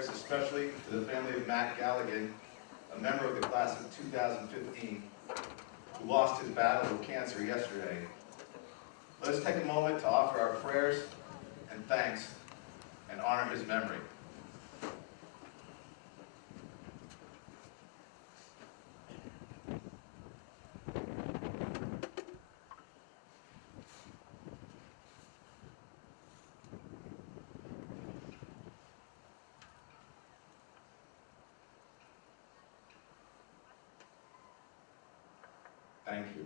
prayers, especially to the family of Matt Galligan, a member of the class of 2015, who lost his battle with cancer yesterday. Let us take a moment to offer our prayers and thanks and honor his memory. Thank you.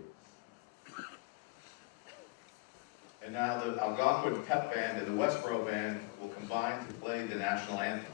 And now the Algonquin Pep Band and the Westboro Band will combine to play the national anthem.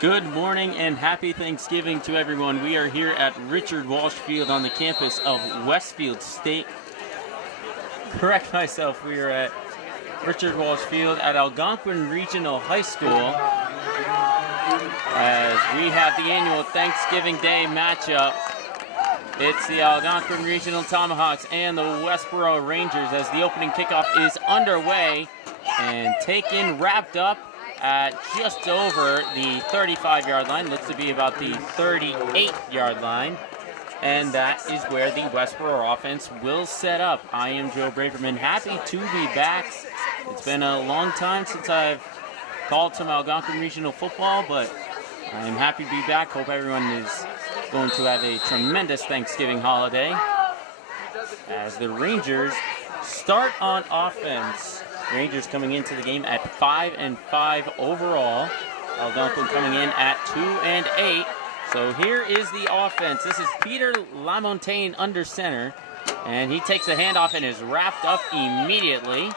Good morning and happy Thanksgiving to everyone. We are here at Richard Walsh Field on the campus of Westfield State. Correct myself, we are at Richard Walsh Field at Algonquin Regional High School as we have the annual Thanksgiving Day matchup. It's the Algonquin Regional Tomahawks and the Westboro Rangers as the opening kickoff is underway and wrapped up at just over the 35-yard line. Looks to be about the 38-yard line. And that is where the Westboro offense will set up. I am Joe Braverman, happy to be back. It's been a long time since I've called some Algonquin Regional football, but I'm happy to be back. Hope everyone is going to have a tremendous Thanksgiving holiday as the Rangers start on offense. Rangers coming into the game at 5-5 overall. Algonquin coming in at 2-8. So here is the offense. This is Peter Lamontagne under center, and he takes a handoff and is wrapped up immediately.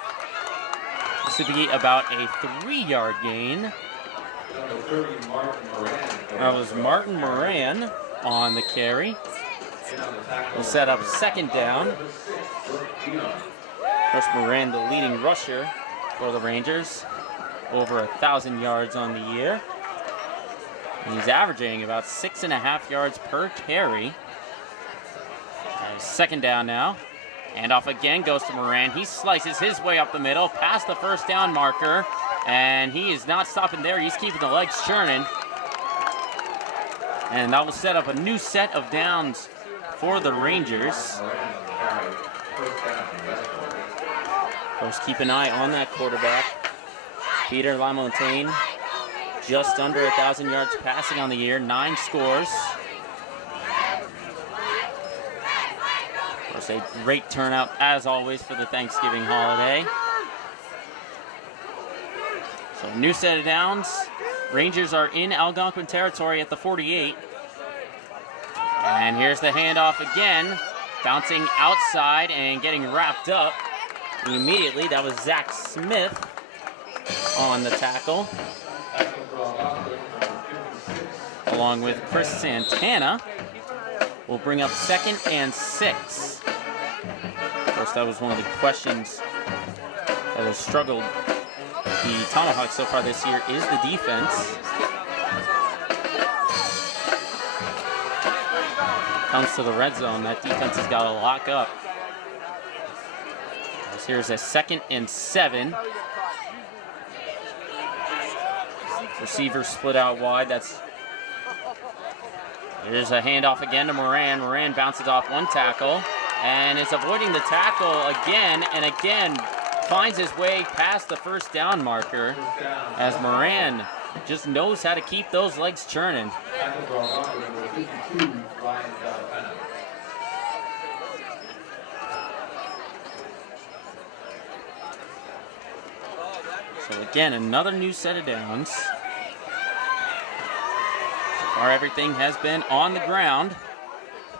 This would be about a 3-yard gain. That was Martin Moran on the carry. We'll set up second down. Russ Moran, the leading rusher for the Rangers, over 1,000 yards on the year. He's averaging about 6.5 yards per carry. Second down now. Handoff again goes to Moran. He slices his way up the middle, past the first down marker, and he is not stopping there. He's keeping the legs churning. And that will set up a new set of downs for the Rangers. First, keep an eye on that quarterback. Peter Lamontagne, just under 1,000 yards passing on the year, 9 scores. Of course, a great turnout, as always, for the Thanksgiving holiday. So, new set of downs. Rangers are in Algonquin territory at the 48. And here's the handoff again, bouncing outside and getting wrapped up immediately. That was Zach Smith on the tackle, along with Chris Santana. We'll bring up 2nd and 6. Of course, that was one of the questions that has struggled the Tomahawks so far this year is the defense. Comes to the red zone, that defense has got to lock up. Here's a 2nd and 7. Receiver split out wide. That's There's a handoff again to Moran. Moran bounces off one tackle and is avoiding the tackle again and again. Finds his way past the first down marker as Moran just knows how to keep those legs churning. So again, another new set of downs. So far, everything has been on the ground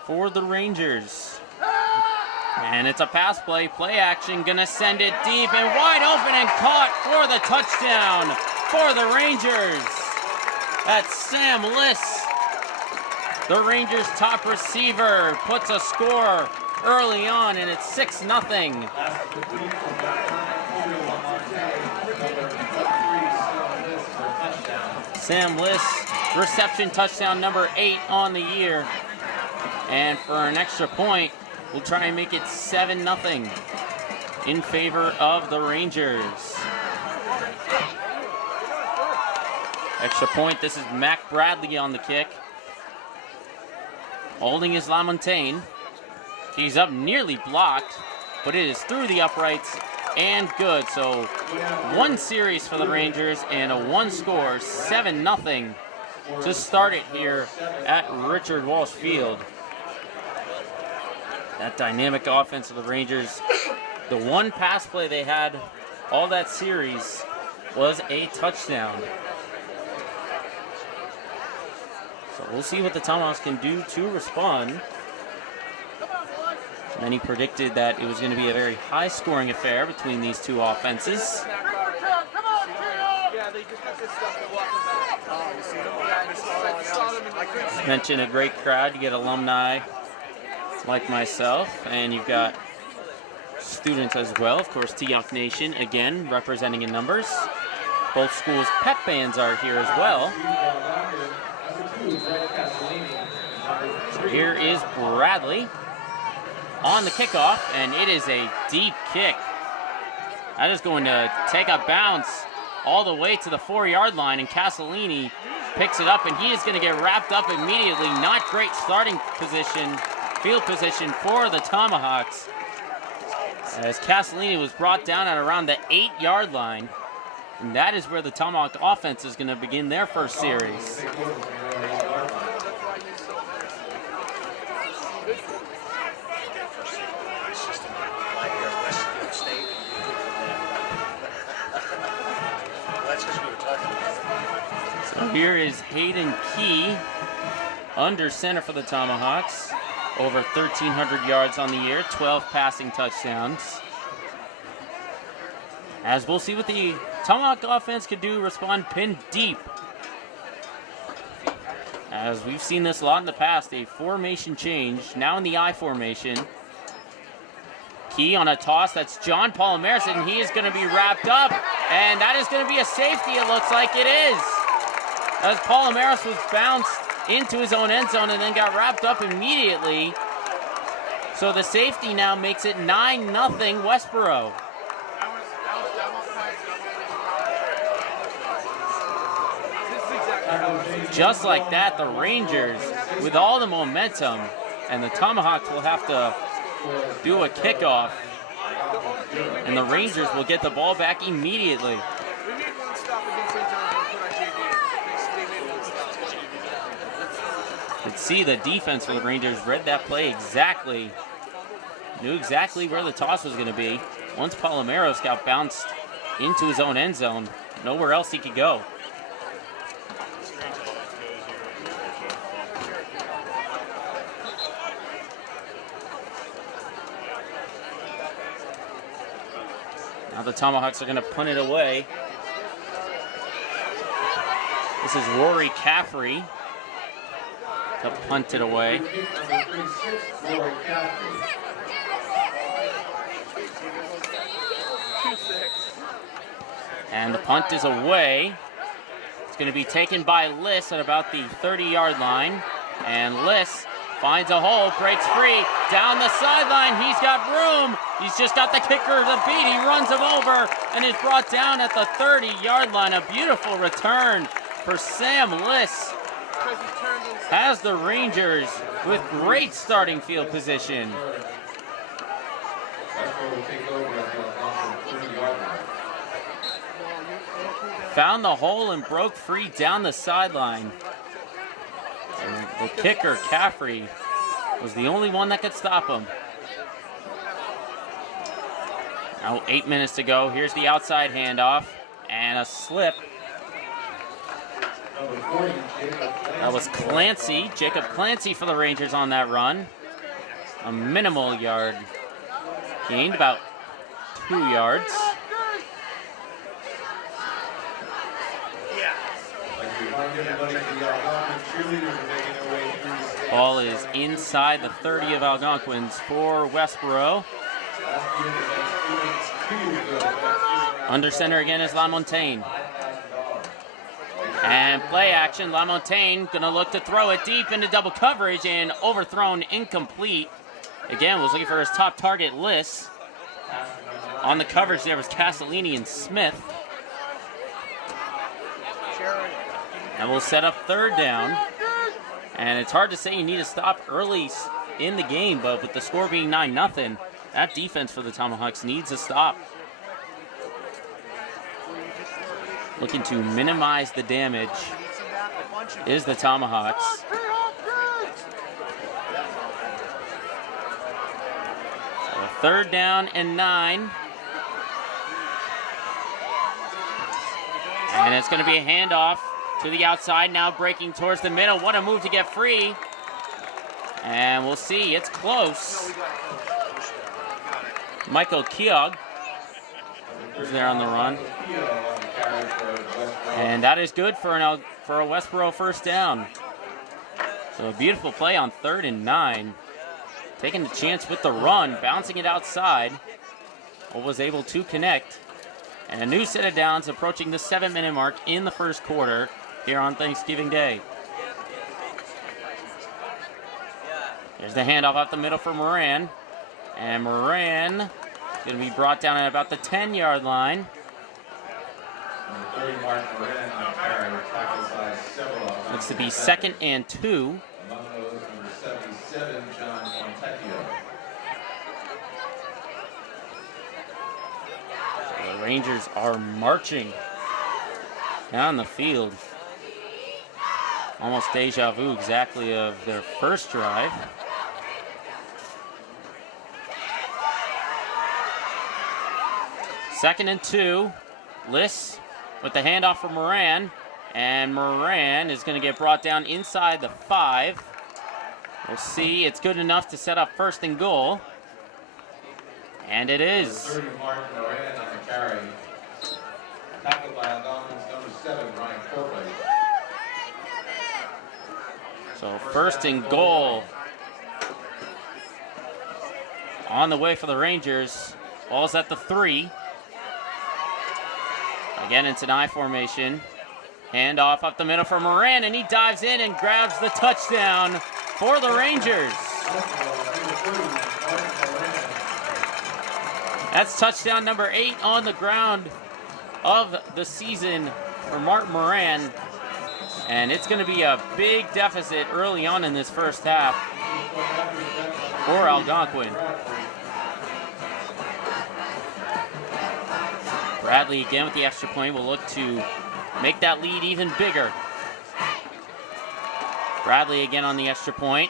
for the Rangers. And it's a pass play, play action, gonna send it deep and wide open and caught for the touchdown for the Rangers. That's Sam Liss. The Rangers' top receiver puts a score early on, and it's 6-0. Sam Liss, reception touchdown number 8 on the year. And for an extra point, we'll try and make it 7-0 in favor of the Rangers. Extra point, this is Mac Bradley on the kick. Holding is LaMontagne. He's up nearly blocked, but it is through the uprights and good. So one series for the Rangers and a one score, 7-0 to start it here at Richard Walsh Field. That dynamic offense of the Rangers, the one pass play they had all that series was a touchdown. So we'll see what the Tomahawks can do to respond. Many predicted that it was going to be a very high-scoring affair between these two offenses. Just mentioned a great crowd. You get alumni like myself, and you've got students as well. Of course, T-Hawk Nation, again, representing in numbers. Both schools' pep bands are here as well. So here is Bradley on the kickoff, and it is a deep kick. That is going to take a bounce all the way to the 4-yard line, and Castellini picks it up, and he is going to get wrapped up immediately. Not great starting position, field position for the Tomahawks, as Castellini was brought down at around the 8-yard line, and that is where the Tomahawk offense is going to begin their first series. So here is Hayden Key under center for the Tomahawks. Over 1,300 yards on the year, 12 passing touchdowns. As we'll see what the Tomahawk offense could do, respond pinned deep. As we've seen this a lot in the past, a formation change, now in the I formation. Key on a toss, that's John Palomares, and he is going to be wrapped up, and that is going to be a safety, it looks like it is. As Palomares was bounced into his own end zone and then got wrapped up immediately. So the safety now makes it 9-0 Westboro. Just like that, the Rangers, with all the momentum, and the Tomahawks will have to do a kickoff, and the Rangers will get the ball back immediately. You could see the defense for the Rangers read that play exactly, knew exactly where the toss was going to be. Once Palomares got bounced into his own end zone, nowhere else he could go. Now the Tomahawks are going to punt it away. This is Rory Caffrey to punt it away. And the punt is away. It's going to be taken by Liss at about the 30-yard line. And Liss finds a hole, breaks free, down the sideline. He's got room. He's just got the kicker to beat. He runs him over and is brought down at the 30-yard line. A beautiful return for Sam Liss has the Rangers with great starting field position. Found the hole and broke free down the sideline. And the kicker, Caffrey, was the only one that could stop him. Now 8 minutes to go. Here's the outside handoff and a slip. That was Clancy, Jacob Clancy for the Rangers on that run. A minimal yard gained, about 2 yards. Ball is inside the 30 of Algonquins for Westboro. Under center again is LaMontagne. And play action, LaMontagne gonna look to throw it deep into double coverage and overthrown, incomplete. Again, was looking for his top target, Liss. On the coverage there was Castellini and Smith. And we'll set up third down. And it's hard to say you need to stop early in the game, but with the score being 9-0, that defense for the Tomahawks needs a stop. Looking to minimize the damage is the Tomahawks. So third down and 9. And it's going to be a handoff to the outside, now breaking towards the middle. What a move to get free. And we'll see, it's close. Michael Keogh is there on the run. And that is good for a Westboro first down. So a beautiful play on 3rd and 9. Taking the chance with the run, bouncing it outside. Was able to connect. And a new set of downs approaching the 7-minute mark in the first quarter here on Thanksgiving Day. There's the handoff up the middle for Moran. And Moran is going to be brought down at about the 10-yard line. Looks to be 2nd and 2. Among those, number 77, John Fontecchio. The Rangers are marching down the field. Almost deja vu exactly of their first drive. Second and 2. Liss with the handoff for Moran. And Moran is going to get brought down inside the 5. We'll see. It's good enough to set up 1st and goal. And it is. 30 Mark Moran on the carry. Tackled by Algonquin's number 7, Ryan Corbett. So 1st and goal on the way for the Rangers. Ball's at the 3. Again, it's an I formation. Handoff up the middle for Moran, and he dives in and grabs the touchdown for the Rangers. That's touchdown number 8 on the ground of the season for Martin Moran. And it's going to be a big deficit early on in this first half for Algonquin. Bradley again with the extra point will look to make that lead even bigger. Bradley again on the extra point.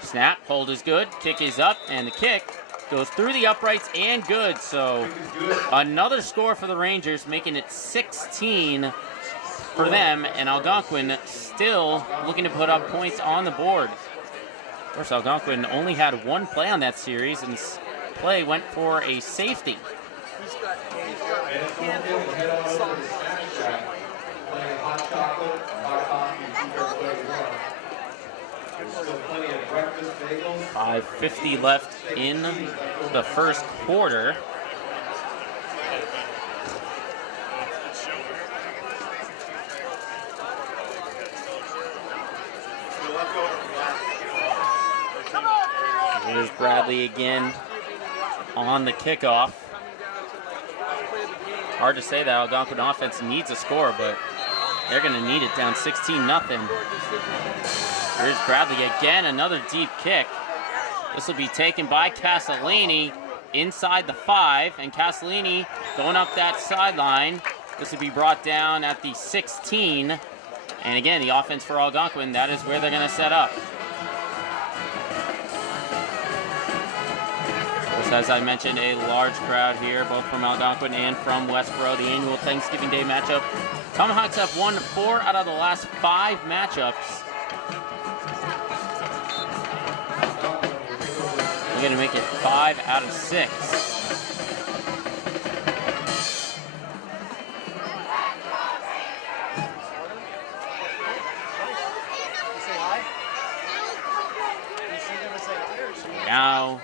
Snap, hold is good, kick is up, and the kick goes through the uprights and good. So another score for the Rangers, making it 16 for them, and Algonquin still looking to put up points on the board. Of course, Algonquin only had 1 play on that series, and this play went for a safety. Hot chocolate, hot coffee, 5:50 left in the first quarter. Here's Bradley again on the kickoff. Hard to say that Algonquin offense needs a score, but They're going to need it down 16-0. Here's Bradley again, another deep kick. This will be taken by Castellini inside the 5, and Castellini going up that sideline. This will be brought down at the 16. And again, the offense for Algonquin, that is where they're going to set up. As I mentioned, a large crowd here, both from Algonquin and from Westboro, the annual Thanksgiving Day matchup. Tomahawks have won 4 out of the last 5 matchups. We're going to make it 5 out of 6. Now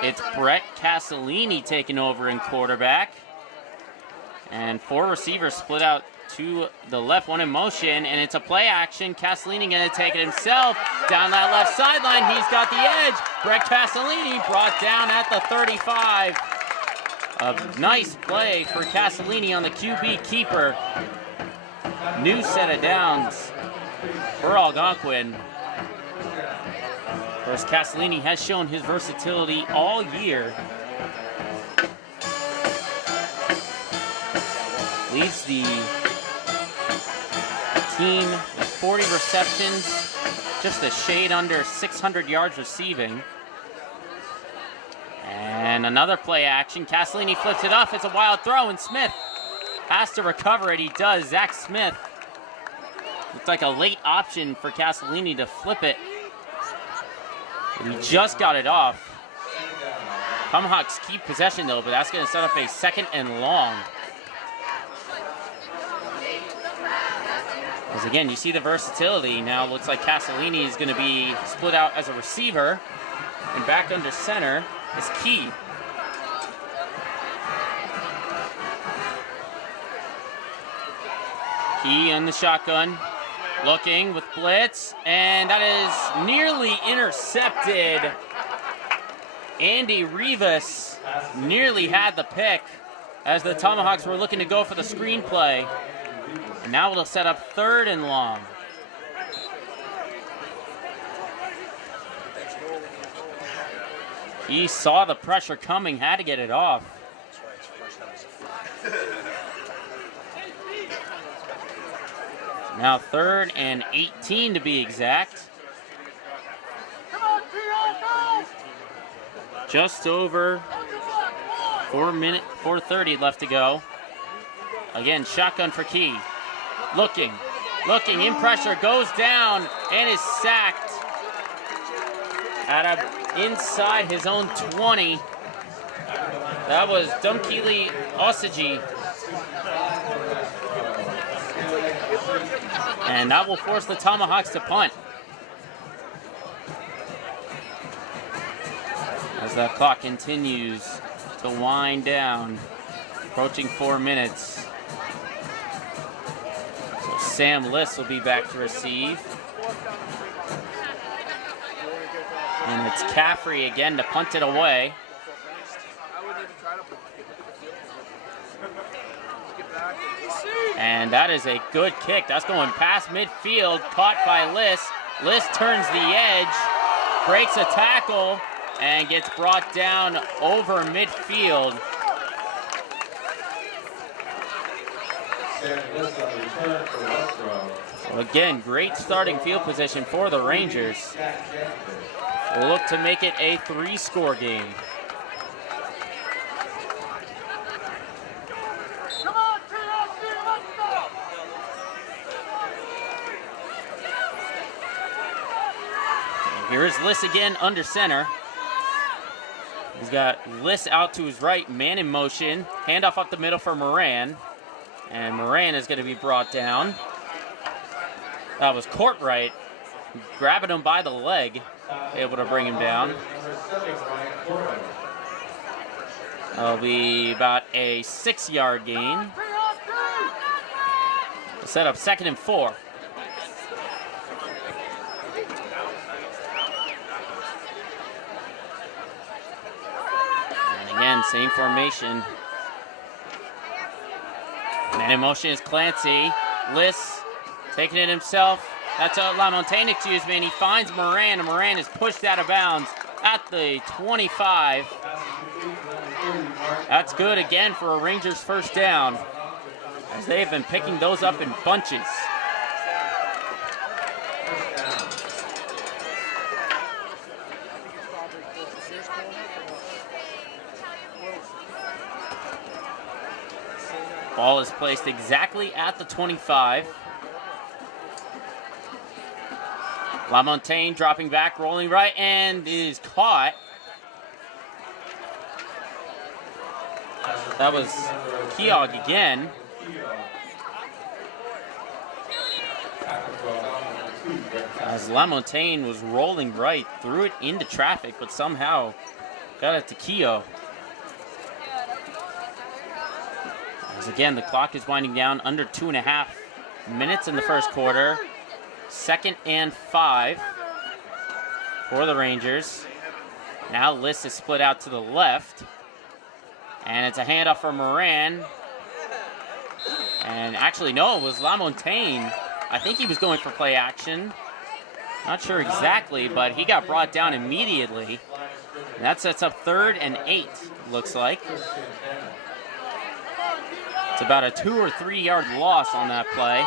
it's Brett Castellini taking over in quarterback. And 4 receivers split out to the left, 1 in motion, and it's a play action. Castellini going to take it himself down that left sideline. He's got the edge. Brett Castellini brought down at the 35. A nice play for Castellini on the QB keeper. New set of downs for Algonquin. Of course, Castellini has shown his versatility all year. Leads the team with 40 receptions, just a shade under 600 yards receiving. And another play action. Castellini flips it off. It's a wild throw, and Smith has to recover it. He does. Zach Smith. Looked like a late option for Castellini to flip it. But he just got it off. Tomahawks keep possession, though, but that's going to set up a 2nd and long. Because again, you see the versatility. Now it looks like Castellini is going to be split out as a receiver. And back under center is Key. Key in the shotgun. Looking with blitz. And that is nearly intercepted. Andy Rivas nearly had the pick as the Tomahawks were looking to go for the screenplay. And now it'll set up 3rd and long. He saw the pressure coming, had to get it off. Now 3rd and 18 to be exact. Just over 4:30 left to go. Again, shotgun for Key. Looking in pressure, goes down and is sacked at inside his own 20. That was Dumkili Osage. And that will force the Tomahawks to punt. As that clock continues to wind down, approaching 4 minutes. So Sam Liss will be back to receive. And it's Caffrey again to punt it away. And that is a good kick. That's going past midfield, caught by Liss. Liss turns the edge, breaks a tackle, and gets brought down over midfield. So again, great starting field position for the Rangers. We'll look to make it a 3-score game. Here's Liss again under center. He's got Liss out to his right, man in motion. Handoff up the middle for Moran. And Moran is going to be brought down. That was Courtright grabbing him by the leg, able to bring him down. That'll be about a 6-yard gain. We'll set up 2nd and 4. Again, same formation. Man in motion is Clancy. Liss taking it himself. That's LaMontagne, excuse me, and he finds Moran, and Moran is pushed out of bounds at the 25. That's good again for a Rangers first down, as they've been picking those up in bunches. Ball is placed exactly at the 25. LaMontagne dropping back, rolling right, and is caught. That was Keogh again. As LaMontagne was rolling right, threw it into traffic, but somehow got it to Keogh. As again, the clock is winding down, under 2.5 minutes in the first quarter. 2nd and 5 for the Rangers. Now Liss is split out to the left. And it's a handoff for Moran. And actually, no, it was LaMontagne. I think he was going for play action. Not sure exactly, but he got brought down immediately. And that sets up 3rd and 8, looks like. It's about a 2 or 3 yard loss on that play.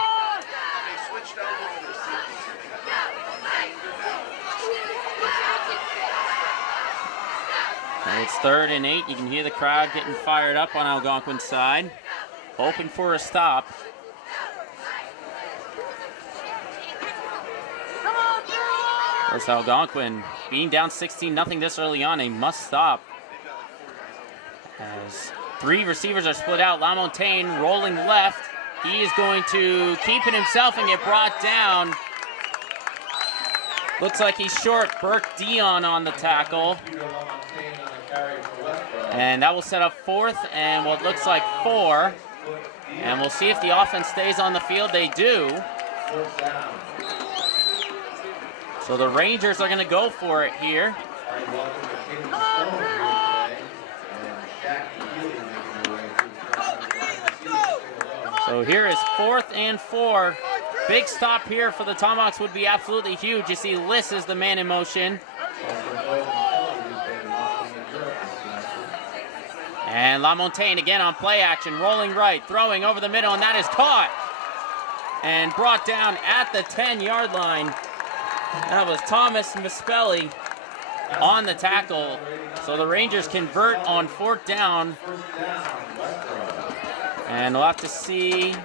And it's 3rd and 8. You can hear the crowd getting fired up on Algonquin's side, hoping for a stop. First Algonquin being down 16-0 this early on, a must stop. As 3 receivers are split out, LaMontagne rolling left. He is going to keep it himself and get brought down. Looks like he's short. Burke Dion on the tackle. And that will set up 4th and what looks like 4. And we'll see if the offense stays on the field. They do. So the Rangers are going to go for it here. So here is 4th and 4. Big stop here for the Tomahawks would be absolutely huge. You see Liss is the man in motion. And LaMontagne again on play action, rolling right, throwing over the middle, and that is caught and brought down at the 10-yard line. That was Thomas Mispelli on the tackle. So the Rangers convert on 4th down. And we'll have to see.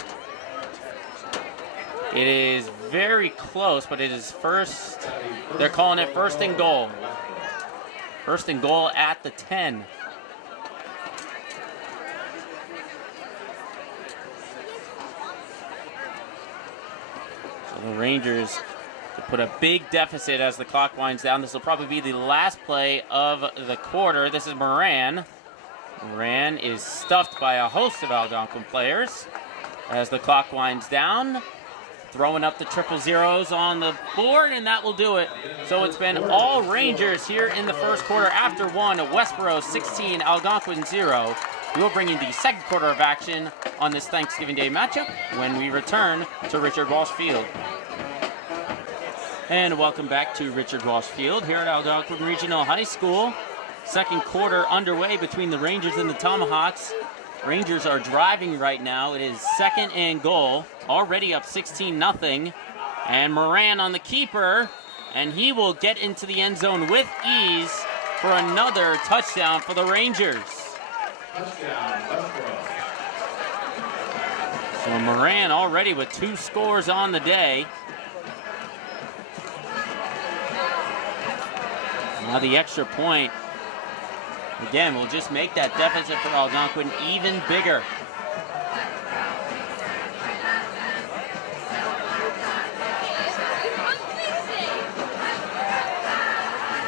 It is very close, but it is first. They're calling it 1st and goal. 1st and goal at the 10. So the Rangers put a big deficit as the clock winds down. This will probably be the last play of the quarter. This is Moran. Moran is stuffed by a host of Algonquin players as the clock winds down. Throwing up the 000s on the board, and that will do it. So it's been all Rangers here in the first quarter after 1, Westboro 16, Algonquin 0. We will bring you the second quarter of action on this Thanksgiving Day matchup when we return to Richard Walsh Field. And welcome back to Richard Walsh Field here at Algonquin Regional High School. Second quarter underway between the Rangers and the Tomahawks. Rangers are driving right now. It is 2nd and goal, already up 16-0. And Moran on the keeper, and he will get into the end zone with ease for another touchdown for the Rangers. Touchdown, Westboro. So Moran already with 2 scores on the day. Now the extra point, again, will just make that deficit for Algonquin even bigger.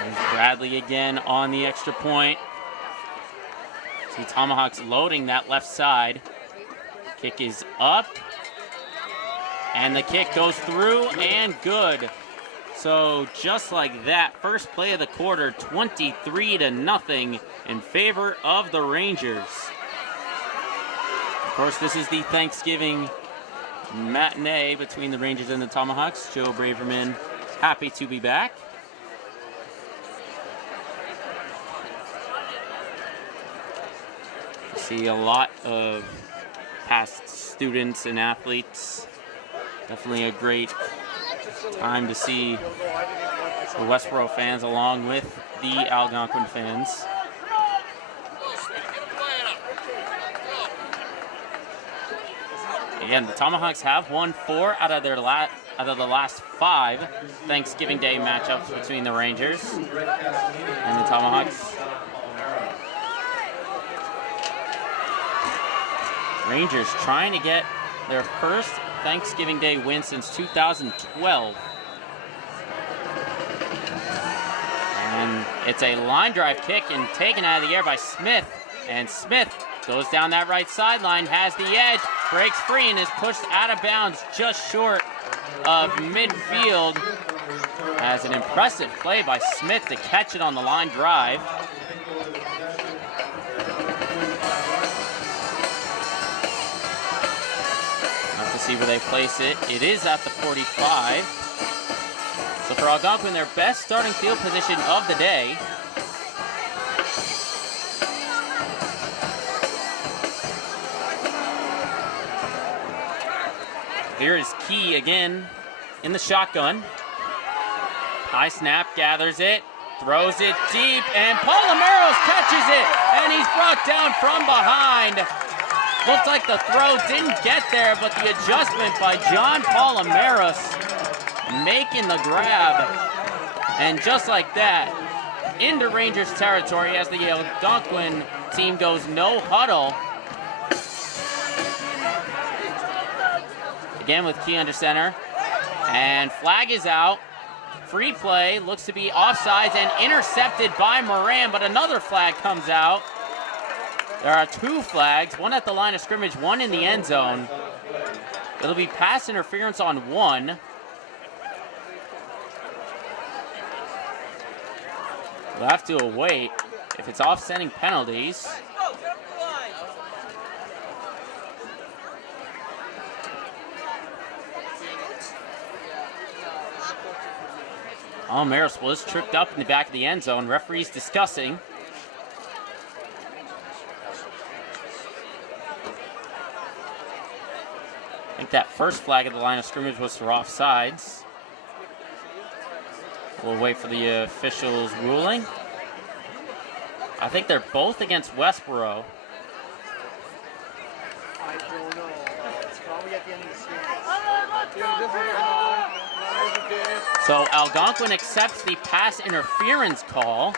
There's Bradley again on the extra point. See Tomahawks loading that left side. Kick is up. And the kick goes through and good. So just like that, first play of the quarter, 23-0 in favor of the Rangers. Of course, this is the Thanksgiving matinee between the Rangers and the Tomahawks. Joe Braverman happy to be back. See a lot of past students and athletes. Definitely a great time to see the Westboro fans along with the Algonquin fans. Again, the Tomahawks have won 4 out of the last 5 Thanksgiving Day matchups between the Rangers and the Tomahawks. Rangers trying to get their first Thanksgiving Day win since 2012. And it's a line drive kick and taken out of the air by Smith. And Smith goes down that right sideline, has the edge, breaks free, and is pushed out of bounds just short of midfield. As an impressive play by Smith to catch it on the line drive. See where they place it. It is at the 45. So for Algonquin, their best starting field position of the day. Here is Key again in the shotgun. High snap, gathers it, throws it deep, and Palomares catches it, and he's brought down from behind. Looked like the throw didn't get there, but the adjustment by John Palomares making the grab. And just like that, into Rangers territory as the Algonquin team goes no huddle. Again with Key under center. And flag is out. Free play, looks to be offsides and intercepted by Moran, but another flag comes out. There are 2 flags, one at the line of scrimmage, one in the end zone. It'll be pass interference on 1. We'll have to await if it's offsetting penalties. Palomares was tripped up in the back of the end zone. Referees discussing. I think that first flag at the line of scrimmage was for offsides. We'll wait for the officials' ruling. I think they're both against Westboro. I don't know. It's probably at the end of the series. So Algonquin accepts the pass interference call.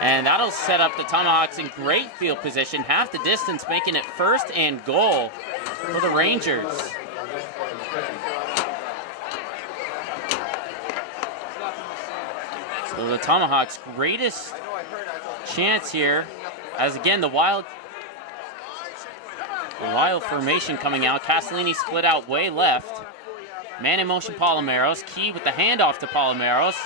And that'll set up the Tomahawks in great field position, half the distance, making it 1st and goal for the Rangers. So the Tomahawks' greatest chance here, as again the wild formation coming out. Castellini split out way left. Man in motion, Palomares. Key with the handoff to Palomares.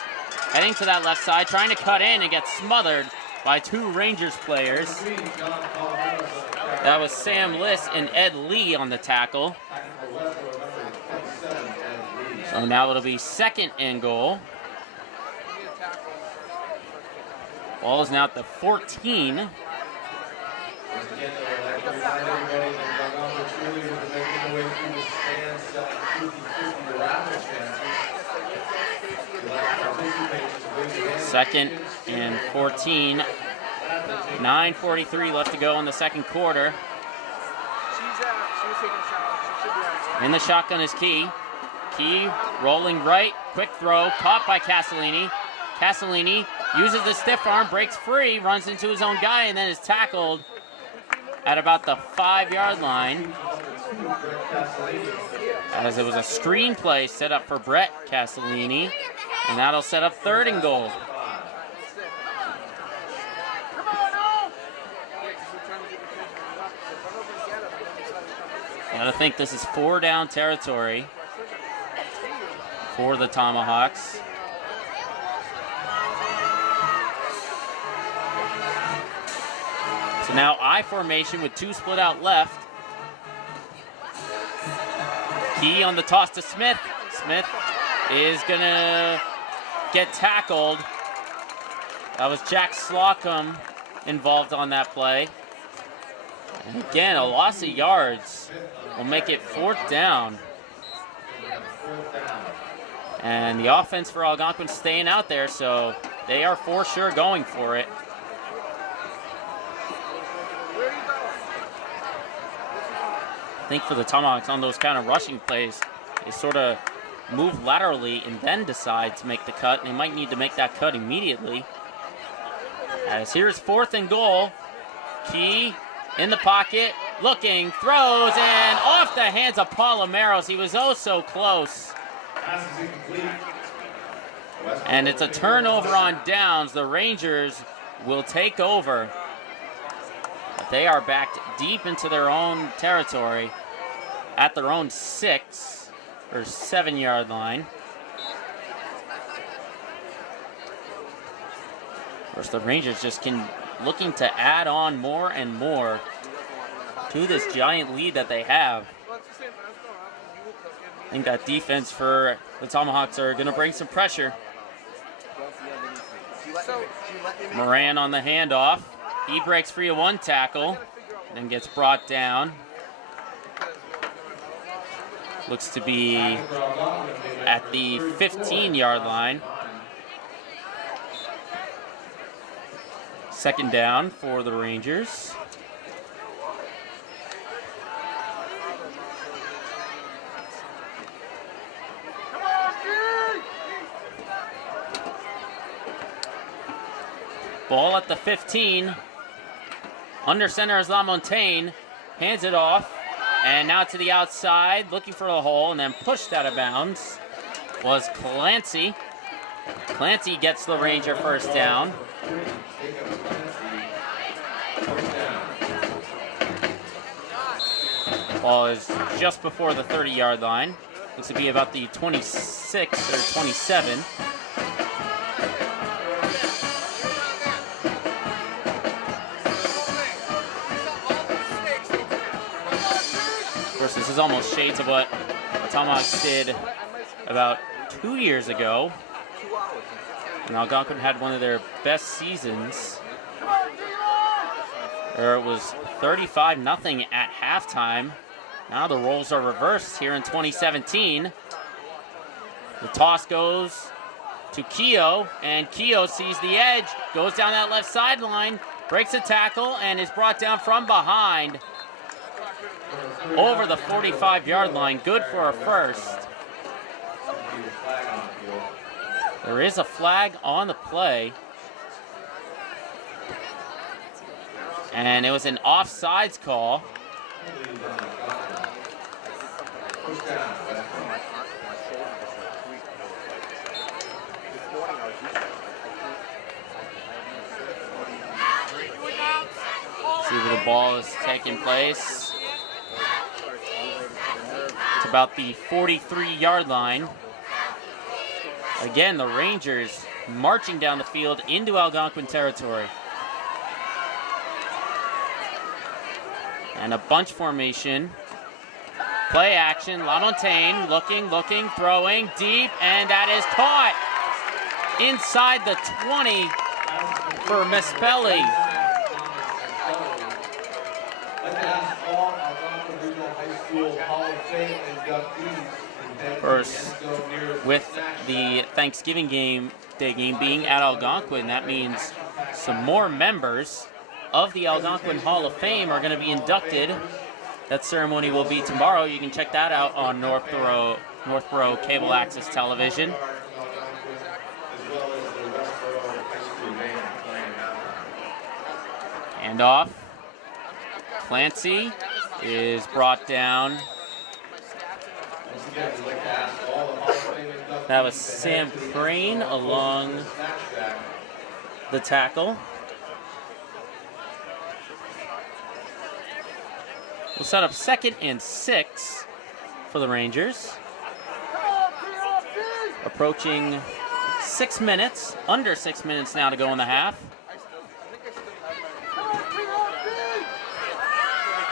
Heading to that left side, trying to cut in and get smothered by 2 Rangers players. That was Sam Liss and Ed Lee on the tackle. So now it'll be 2nd and goal. Ball is now at the 14. Second and 14. 9:43 left to go in the second quarter. In the shotgun is Key. Key rolling right, quick throw, caught by Castellini. Castellini uses the stiff arm, breaks free, runs into his own guy, and then is tackled at about the 5-yard line. As it was a screen play set up for Brett Castellini, and that'll set up 3rd and goal. I think this is 4 down territory for the Tomahawks. So now I formation with 2 split out left. Key on the toss to Smith. Smith is gonna get tackled. That was Jack Slocum involved on that play. And again, a loss of yards will make it 4th down. And the offense for Algonquin staying out there, so they are for sure going for it. I think for the Tomahawks on those kind of rushing plays, they sort of move laterally and then decide to make the cut. They might need to make that cut immediately. As here's 4th and goal. Key in the pocket, looking, throws, and off the hands of Palomeros. He was oh so close. And it's a turnover on downs. The Rangers will take over. But they are backed deep into their own territory at their own 6 or 7-yard line. Of course, the Rangers just looking to add on more and more to this giant lead that they have. I think that defense for the Tomahawks are going to bring some pressure. Moran on the handoff. He breaks free of 1 tackle, then gets brought down. Looks to be at the 15-yard line. 2nd down for the Rangers. Ball at the 15. Under center is LaMontagne. Hands it off. And now to the outside, looking for a hole, and then pushed out of bounds was Clancy. Clancy gets the Ranger 1st down. Ball is just before the 30-yard line. Looks to be about the 26 or 27. Of course, this is almost shades of what the Tomahawks did about 2 years ago. And Algonquin had one of their best seasons, where it was 35-0 at halftime. Now the roles are reversed here in 2017. The toss goes to Keogh, and Keogh sees the edge, goes down that left sideline, breaks a tackle, and is brought down from behind over the 45-yard line. Good for a 1st. There is a flag on the play. And it was an offsides call. See where the ball is taking place. It's about the 43-yard line. Again, the Rangers marching down the field into Algonquin territory. And a bunch formation. Play action. LaMontagne looking, throwing deep, and that is caught inside the 20 for Mispelli. First, with the Thanksgiving Day game being at Algonquin, that means some more members of the Algonquin Hall of Fame are going to be inducted. That ceremony will be tomorrow. You can check that out on Northborough Cable Access Television. And off. Clancy is brought down. That was Sam Crane along the tackle. We'll set up 2nd and 6 for the Rangers. Approaching 6 minutes, under 6 minutes now to go in the half.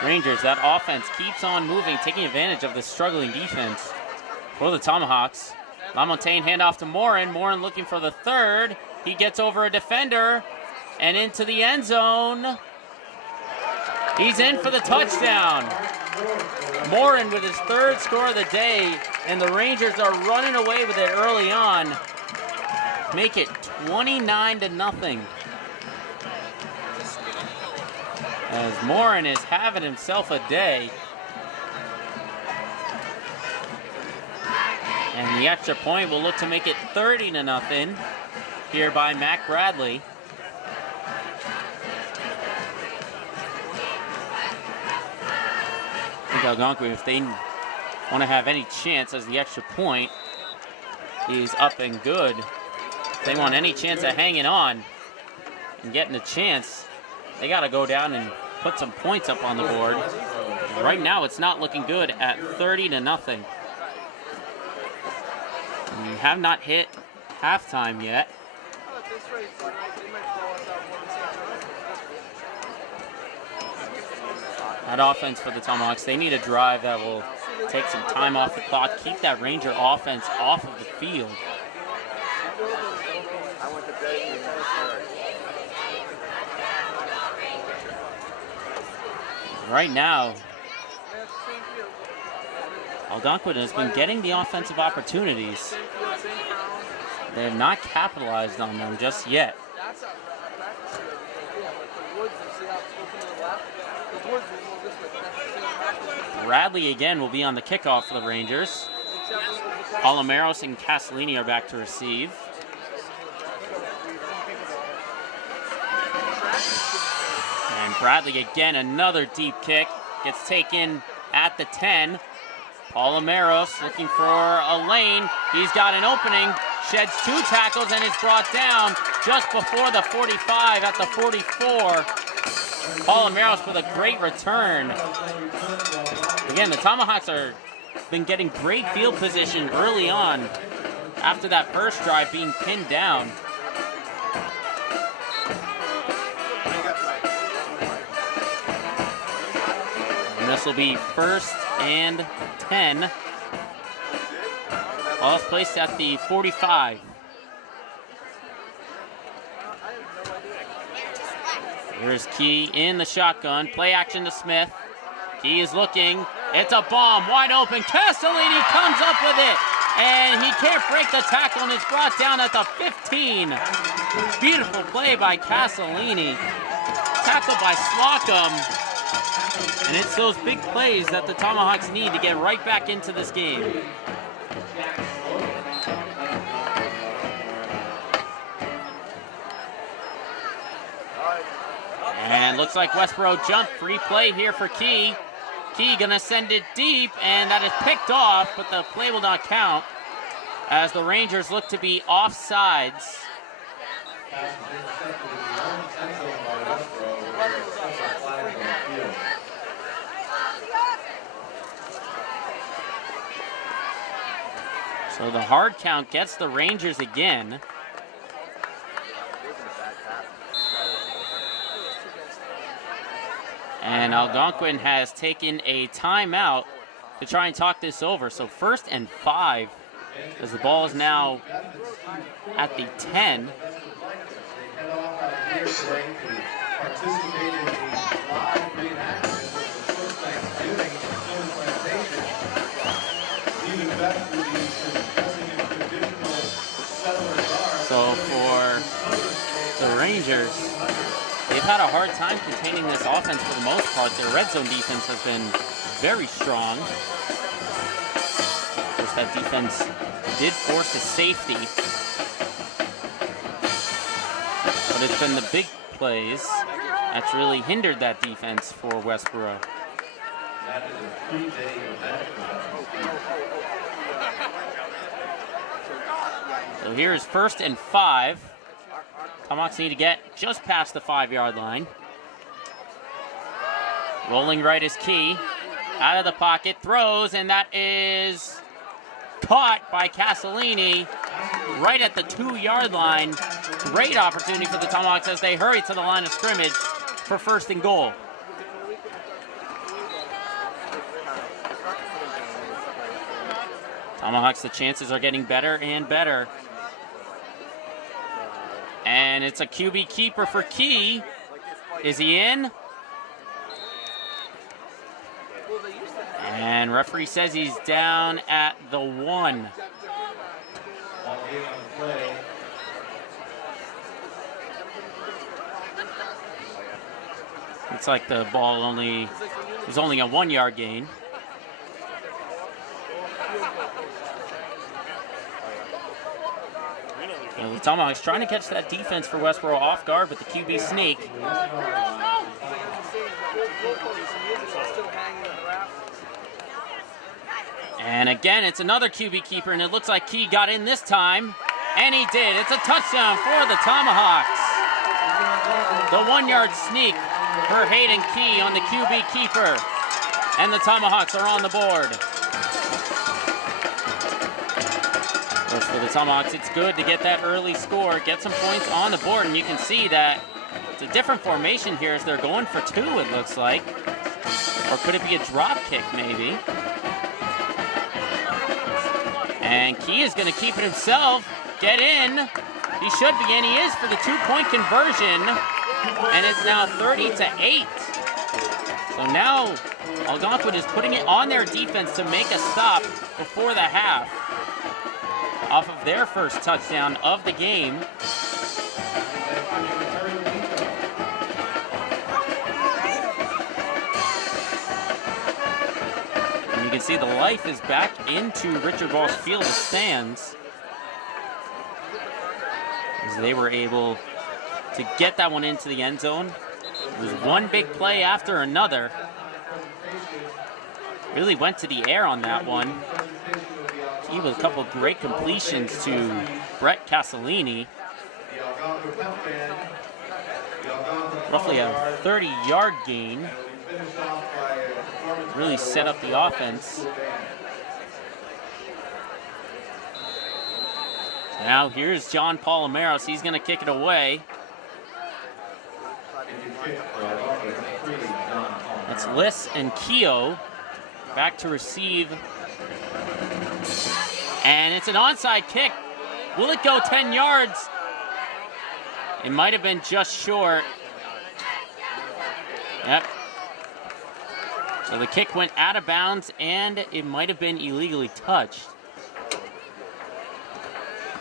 Rangers, that offense keeps on moving, taking advantage of the struggling defense for the Tomahawks. LaMontagne handoff to Morin. Morin looking for the third. He gets over a defender and into the end zone. He's in for the touchdown. Morin with his third score of the day, and the Rangers are running away with it early on. Make it 29-0. As Morin is having himself a day. And the extra point will look to make it 30-0 here by Mac Bradley. I think Algonquin, if they want to have any chance as the extra point is up and good, if they want any chance of hanging on and getting a chance, they got to go down and put some points up on the board. Right now, it's not looking good at 30-0. We have not hit halftime yet. That offense for the Tomahawks, they need a drive that will take some time off the clock, keep that Ranger offense off of the field. Right now, Algonquin has been getting the offensive opportunities. They have not capitalized on them just yet. Bradley again will be on the kickoff for the Rangers. Palomaros and Castellini are back to receive. And Bradley again, another deep kick. Gets taken at the 10. Palomaros looking for a lane. He's got an opening. Sheds 2 tackles and is brought down just before the 45 at the 44. Palomaros with a great return. Again, the Tomahawks are been getting great field position early on after that first drive being pinned down. And this will be 1st and 10. Ball is placed at the 45. Here's Key in the shotgun. Play action to Smith. Key is looking. It's a bomb. Wide open. Castellini comes up with it. And he can't break the tackle and is brought down at the 15. Beautiful play by Castellini. Tackled by Slocum. And it's those big plays that the Tomahawks need to get right back into this game. And looks like Westboro jump. Free play here for Key. Key gonna send it deep, and that is picked off, but the play will not count as the Rangers look to be offsides. So the hard count gets the Rangers again. And Algonquin has taken a timeout to try and talk this over. So 1st and 5 as the ball is now at the 10. So for the Rangers, they've had a hard time containing this offense for the most part. Their red zone defense has been very strong. Of course, that defense did force a safety. But it's been the big plays that's really hindered that defense for Westboro. So here's 1st and 5. Tomahawks need to get just past the 5-yard line. Rolling right is Key. Out of the pocket, throws, and that is caught by Castellini right at the 2-yard line. Great opportunity for the Tomahawks as they hurry to the line of scrimmage for 1st and goal. Tomahawks, the chances are getting better and better. And it's a QB keeper for Key. Is he in? And referee says he's down at the 1. Looks like the ball was only a 1-yard gain. Well, the Tomahawks trying to catch that defense for Westboro off guard with the QB sneak. And again, it's another QB keeper, and it looks like Key got in this time. And he did. It's a touchdown for the Tomahawks. The 1-yard sneak for Hayden Key on the QB keeper. And the Tomahawks are on the board. Of course, for the Tomahawks, it's good to get that early score, get some points on the board, and you can see that it's a different formation here as they're going for 2, it looks like. Or could it be a drop kick, maybe? And Key is going to keep it himself. Get in. He should be, and he is for the 2-point conversion. And it's now 30-8. So now Algonquin is putting it on their defense to make a stop before the half. Off of their first touchdown of the game. And you can see the life is back into Richard Walsh Field, the stands, as they were able to get that one into the end zone. It was one big play after another. Really went to the air on that one. He with a couple of great completions to Brett Castellini. Roughly a 30-yard gain. Really set up the offense. Now here's John Palomaros. He's going to kick it away. That's Liss and Keogh back to receive. And it's an onside kick. Will it go 10 yards? It might have been just short. Yep. So the kick went out of bounds, and it might have been illegally touched. It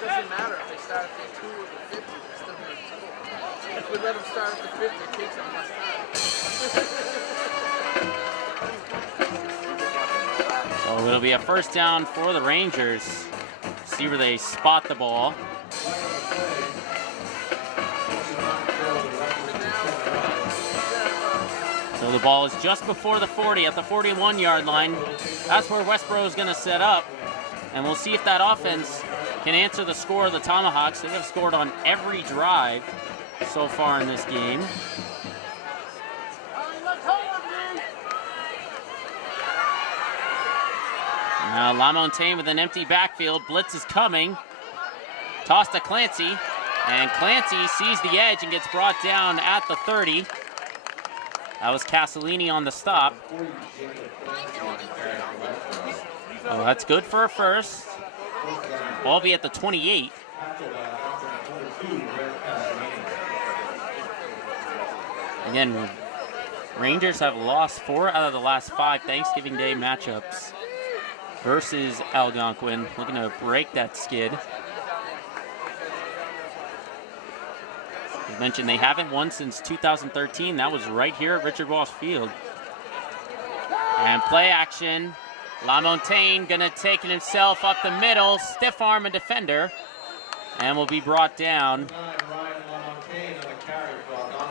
doesn't matter if they start at the 2 or the 50. It's still going to If we let them start at the 50, it takes them less time. So it'll be a first down for the Rangers. See where they spot the ball. So the ball is just before the 40 at the 41-yard line. That's where Westboro is going to set up. And we'll see if that offense can answer the score of the Tomahawks. They have scored on every drive so far in this game. Now LaMontagne with an empty backfield. Blitz is coming. Toss to Clancy. And Clancy sees the edge and gets brought down at the 30. That was Castellini on the stop. Oh, that's good for a first. Ball be at the 28. Again, Rangers have lost 4 out of the last 5 Thanksgiving Day matchups versus Algonquin. Looking to break that skid. As mentioned, they haven't won since 2013. That was right here at Richard Walsh Field. And play action. LaMontagne gonna take it himself up the middle, stiff arm a defender, and will be brought down.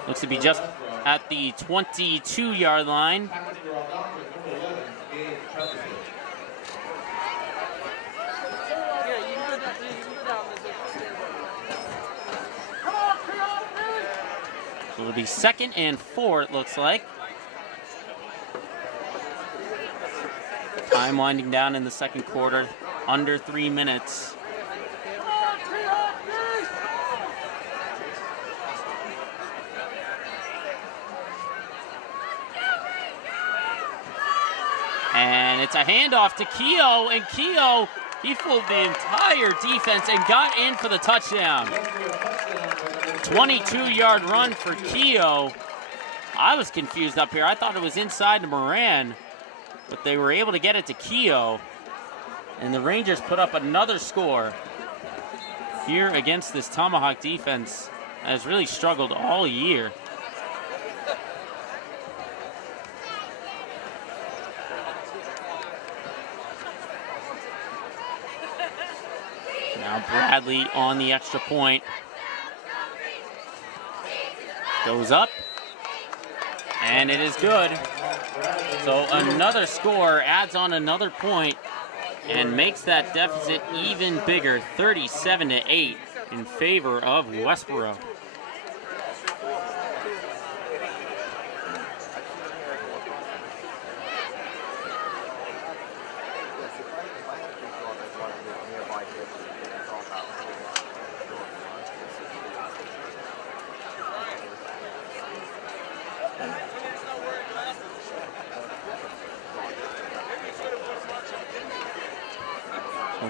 Looks to be just at the 22-yard line. So it'll be 2nd and 4, it looks like. Time winding down in the second quarter, under 3 minutes. And it's a handoff to Keogh, and Keogh He fooled the entire defense and got in for the touchdown. 22-yard run for Keogh. I was confused up here. I thought it was inside to Moran, but they were able to get it to Keogh. And the Rangers put up another score here against this Tomahawk defense that has really struggled all year. Now Bradley on the extra point. Goes up. And it is good. So another score adds on another point and makes that deficit even bigger, 37-8 in favor of Westboro.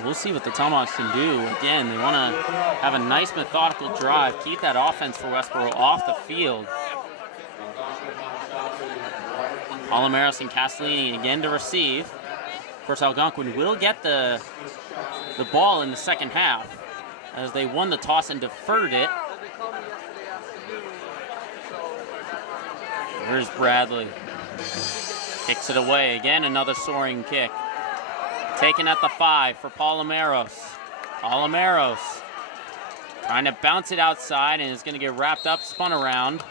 We'll see what the Tomahawks can do. Again, they want to have a nice methodical drive, keep that offense for Westboro off the field. Palomares and Castellini again to receive. Of course, Algonquin will get the ball in the second half as they won the toss and deferred it. Here's Bradley. Kicks it away. Again, another soaring kick. Taken at the 5 for Palomares. Palomares trying to bounce it outside and is going to get wrapped up, spun around.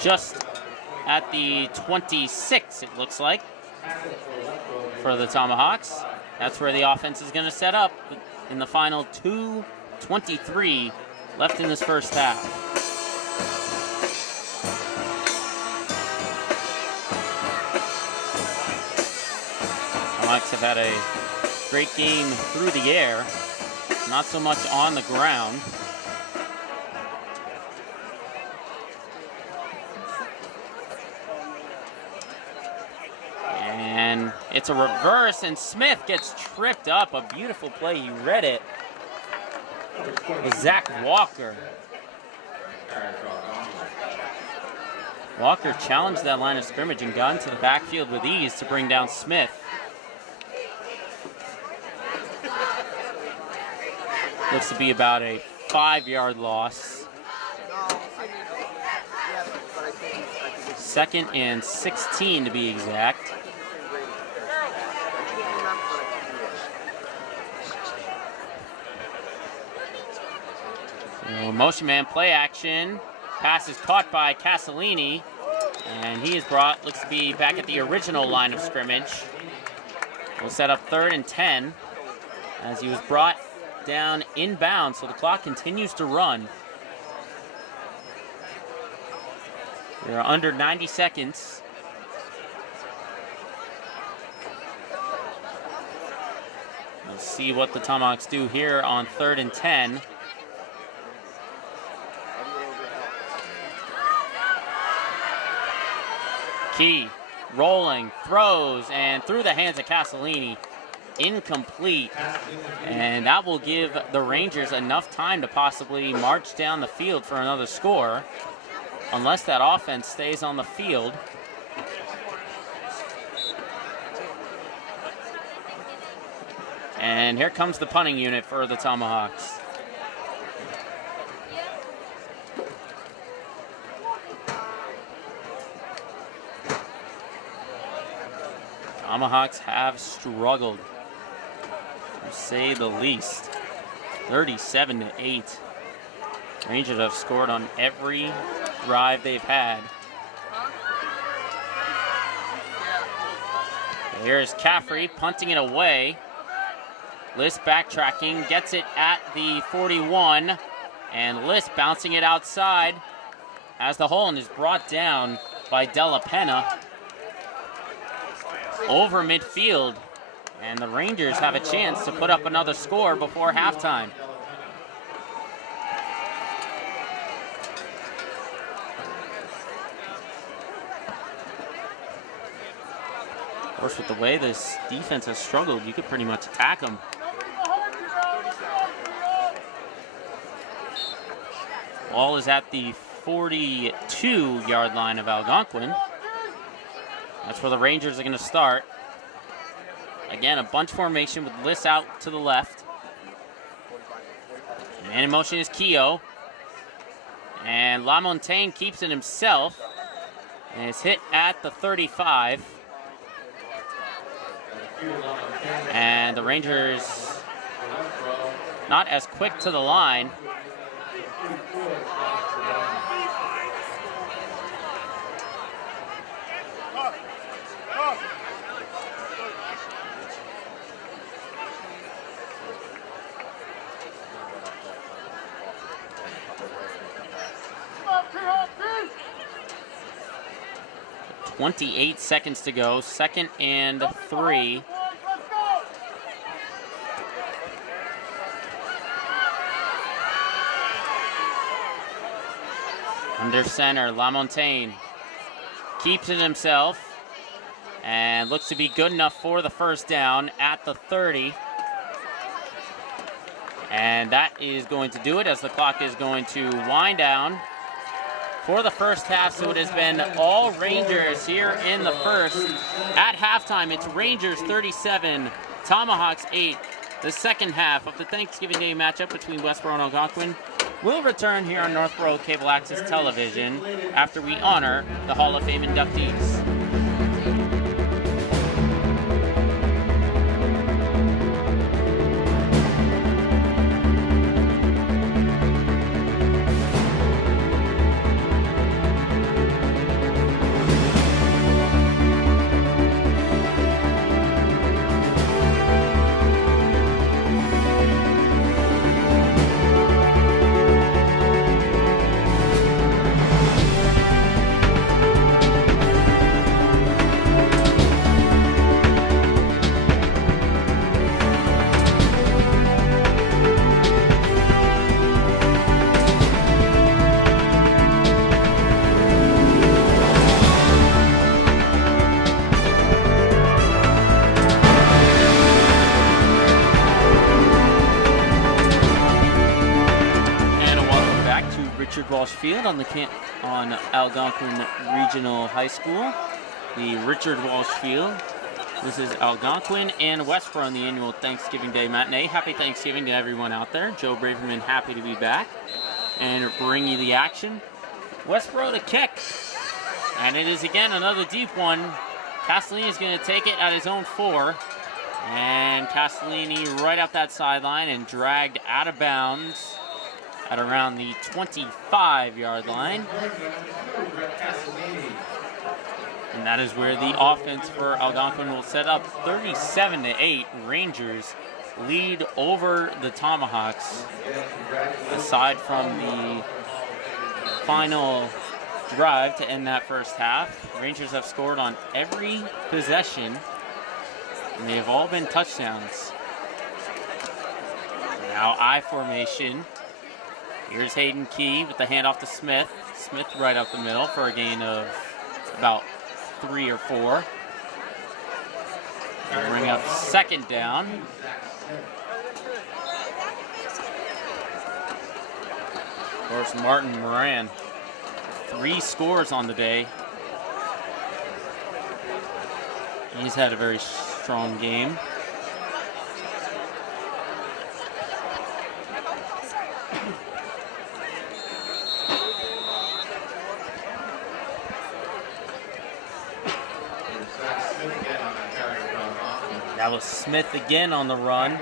Just at the 26, it looks like, for the Tomahawks. That's where the offense is going to set up in the final 2:23 left in this first half. Tomahawks have had a great game through the air, not so much on the ground. And it's a reverse, and Smith gets tripped up. A beautiful play. He read it. It was Zach Walker. Walker challenged that line of scrimmage and got into the backfield with ease to bring down Smith. Looks to be about a 5-yard loss. 2nd and 16 to be exact. So motion man play action. Pass is caught by Castellini. And he is brought, looks to be back at the original line of scrimmage. We'll set up 3rd and 10 as he was brought down inbound, so the clock continues to run. We are under 90 seconds. Let's see what the Tomahawks do here on 3rd and 10. Key, rolling, throws, and through the hands of Castellini. Incomplete, and that will give the Rangers enough time to possibly march down the field for another score, unless that offense stays on the field. And here comes the punting unit for the Tomahawks. Tomahawks have struggled, to say the least. 37-8. Rangers have scored on every drive they've had. Here's Caffrey punting it away. List backtracking, gets it at the 41, and List bouncing it outside as the hole and is brought down by Della Pena over midfield. And the Rangers have a chance to put up another score before halftime. course, with the way this defense has struggled, you could pretty much attack them. Ball is at the 42-yard line of Algonquin. That's where the Rangers are going to start. Again, a bunch formation with Liss out to the left. Man in motion is Keogh. And LaMontagne keeps it himself. And is hit at the 35. And the Rangers not as quick to the line. .28 seconds to go, 2nd and 3. Under center, LaMontagne keeps it himself and looks to be good enough for the first down at the 30. And that is going to do it as the clock is going to wind down for the first half. So it has been all Rangers here in the first. At halftime, it's Rangers 37, Tomahawks 8. The second half of the Thanksgiving Day matchup between Westboro and Algonquin will return here on Northborough Cable Access Television after we honor the Hall of Fame inductees. Field on Algonquin Regional High School, the Richard Walsh Field. This is Algonquin and Westboro on the annual Thanksgiving Day matinee. Happy Thanksgiving to everyone out there. Joe Braverman happy to be back and bring you the action. Westboro the kick, and it is again another deep one. Castellini is going to take it at his own 4, and Castellini right up that sideline and dragged out of bounds at around the 25-yard line. And that is where the offense for Algonquin will set up. 37-8, Rangers lead over the Tomahawks. Aside from the final drive to end that first half, Rangers have scored on every possession, and they have all been touchdowns. Now I formation. Here's Hayden Key with the handoff to Smith. Smith right up the middle for a gain of about 3 or 4. And bring up 2nd down. Of course, Martin Moran, 3 scores on the day. He's had a very strong game. That was Smith again on the run.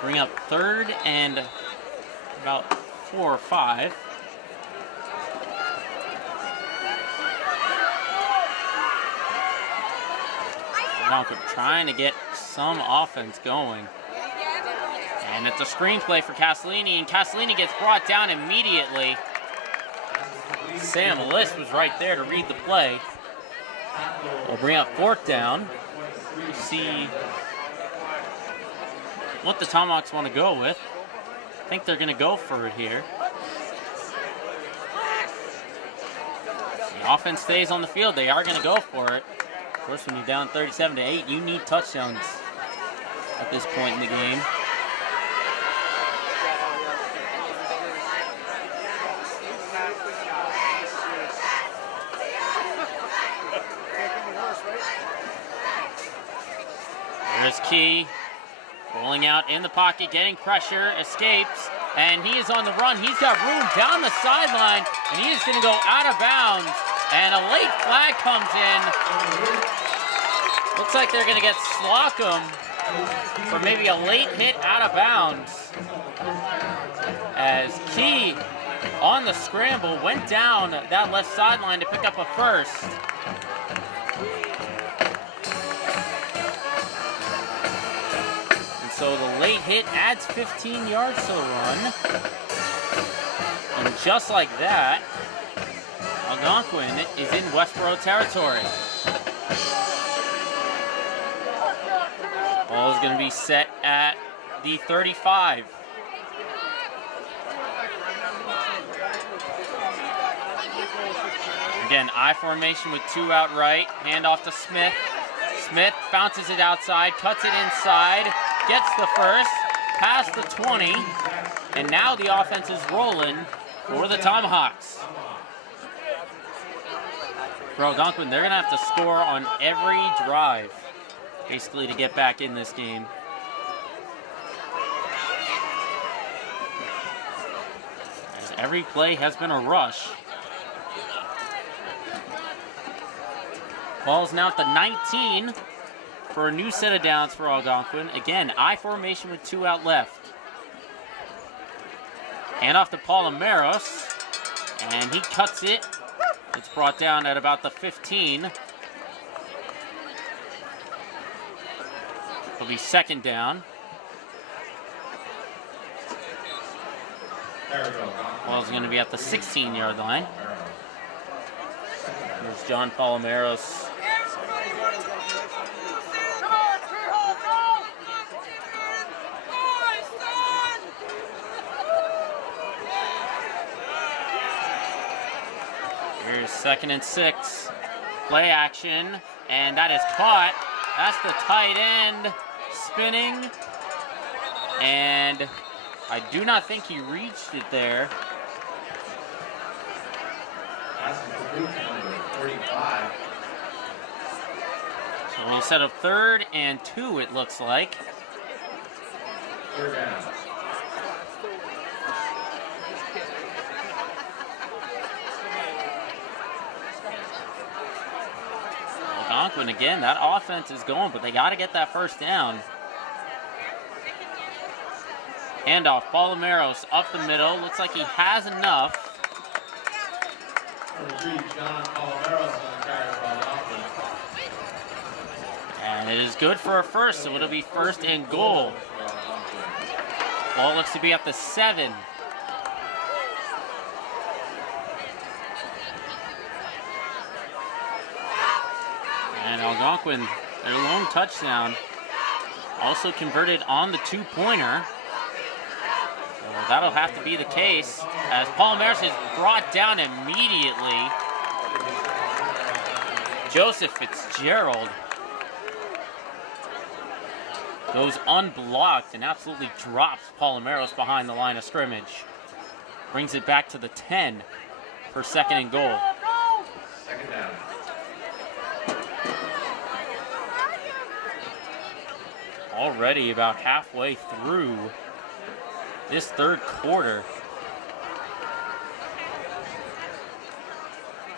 Bring up 3rd and about 4 or 5. Algonquin trying to get some offense going. And it's a screenplay for Castellini, and Castellini gets brought down immediately. Sam Liss was right there to read the play. We'll bring up 4th down. We'll see what the Tomahawks want to go with. I think they're going to go for it here. The offense stays on the field. They are going to go for it. Of course, when you're down 37-8, you need touchdowns at this point in the game. There's Key, rolling out in the pocket, getting pressure, escapes, and he is on the run. He's got room down the sideline, and he is going to go out of bounds, and a late flag comes in. Looks like they're going to get Slocum for maybe a late hit out of bounds. As Key, on the scramble, went down that left sideline to pick up a first. So the late hit adds 15 yards to the run. And just like that, Algonquin is in Westboro territory. Ball is going to be set at the 35. Again, I formation with 2 out right. Hand off to Smith. Smith bounces it outside, cuts it inside. Gets the first, past the 20, and now the offense is rolling for the Tomahawks. For Algonquin, they're going to have to score on every drive, basically, to get back in this game. As every play has been a rush. Ball's now at the 19. For a new set of downs for Algonquin. Again, I formation with 2 out left. Hand off to Palomares, and he cuts it. It's brought down at about the 15. It'll be second down. Ball's going to be at the 16-yard line. There's John Palomares. Here's 2nd and 6. Play action, and that is caught. That's the tight end spinning. And I do not think he reached it there. That's complete number 45. So we'll set up 3rd and 2, it looks like. 3rd down. Algonquin again, that offense is going, but they got to get that first down. Handoff, Palomares up the middle. Looks like he has enough. And it is good for a first, so it'll be 1st and goal. Ball looks to be at the 7. And Algonquin, their lone touchdown, also converted on the 2-pointer. So that'll have to be the case as Palomares is brought down immediately. Joseph Fitzgerald goes unblocked and absolutely drops Palomares behind the line of scrimmage. Brings it back to the 10 for 2nd and goal. 2nd down. Already about halfway through this 3rd quarter.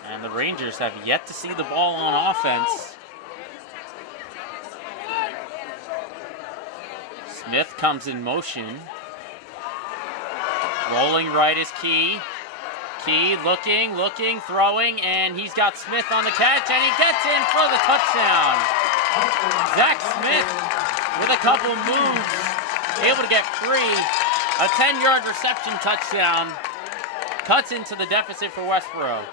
And the Rangers have yet to see the ball on offense. Smith comes in motion. Rolling right is Key. Key looking, throwing, and he's got Smith on the catch, and he gets in for the touchdown. Zach Smith with a couple moves, able to get free. A 10-yard reception touchdown. Cuts into the deficit for Westboro.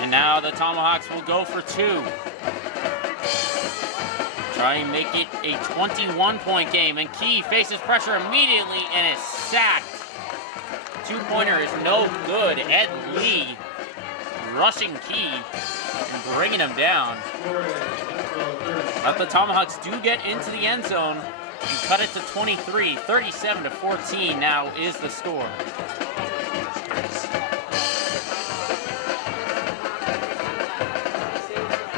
And now the Tomahawks will go for 2. Try and make it a 21-point game. And Key faces pressure immediately and is sacked Two-pointer is no good. Ed Lee, rushing key and bringing him down. But the Tomahawks do get into the end zone and cut it to 23. 37-14 now is the score.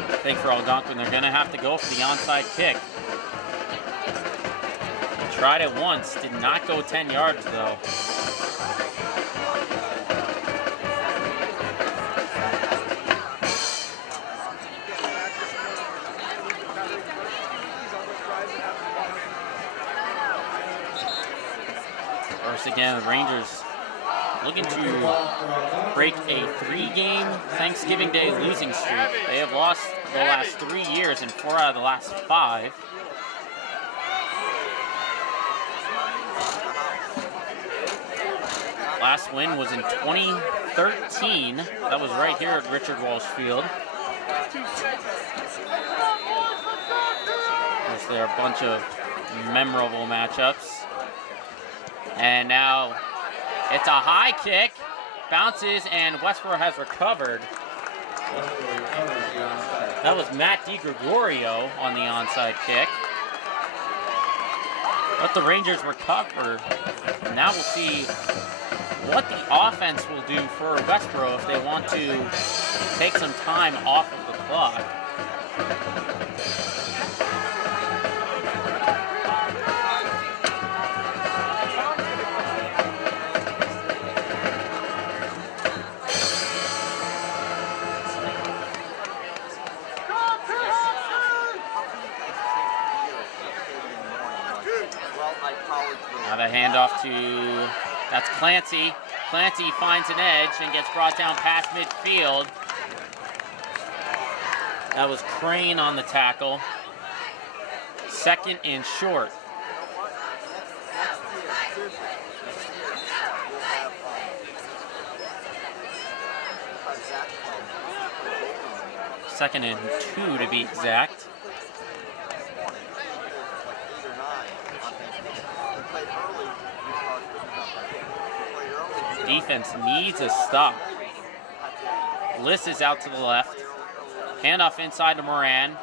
I think for Algonquin, they're going to have to go for the onside kick. Tried it once, did not go 10 yards though. First again, the Rangers looking to break a 3-game Thanksgiving Day losing streak. They have lost the last 3 years and 4 out of the last 5. Last win was in 2013. That was right here at Richard Walsh Field. There are a bunch of memorable matchups. And now it's a high kick, bounces, and Westboro has recovered. That was Matt DiGregorio on the onside kick. But the Rangers recovered. Now we'll see what the offense will do for Westboro if they want to take some time off of the clock. Now the handoff to, that's Clancy. Clancy finds an edge and gets brought down past midfield. That was Crane on the tackle. Second and short. Second and 2 to be exact. Defense needs a stop. Bliss is out to the left. Handoff inside to Moran.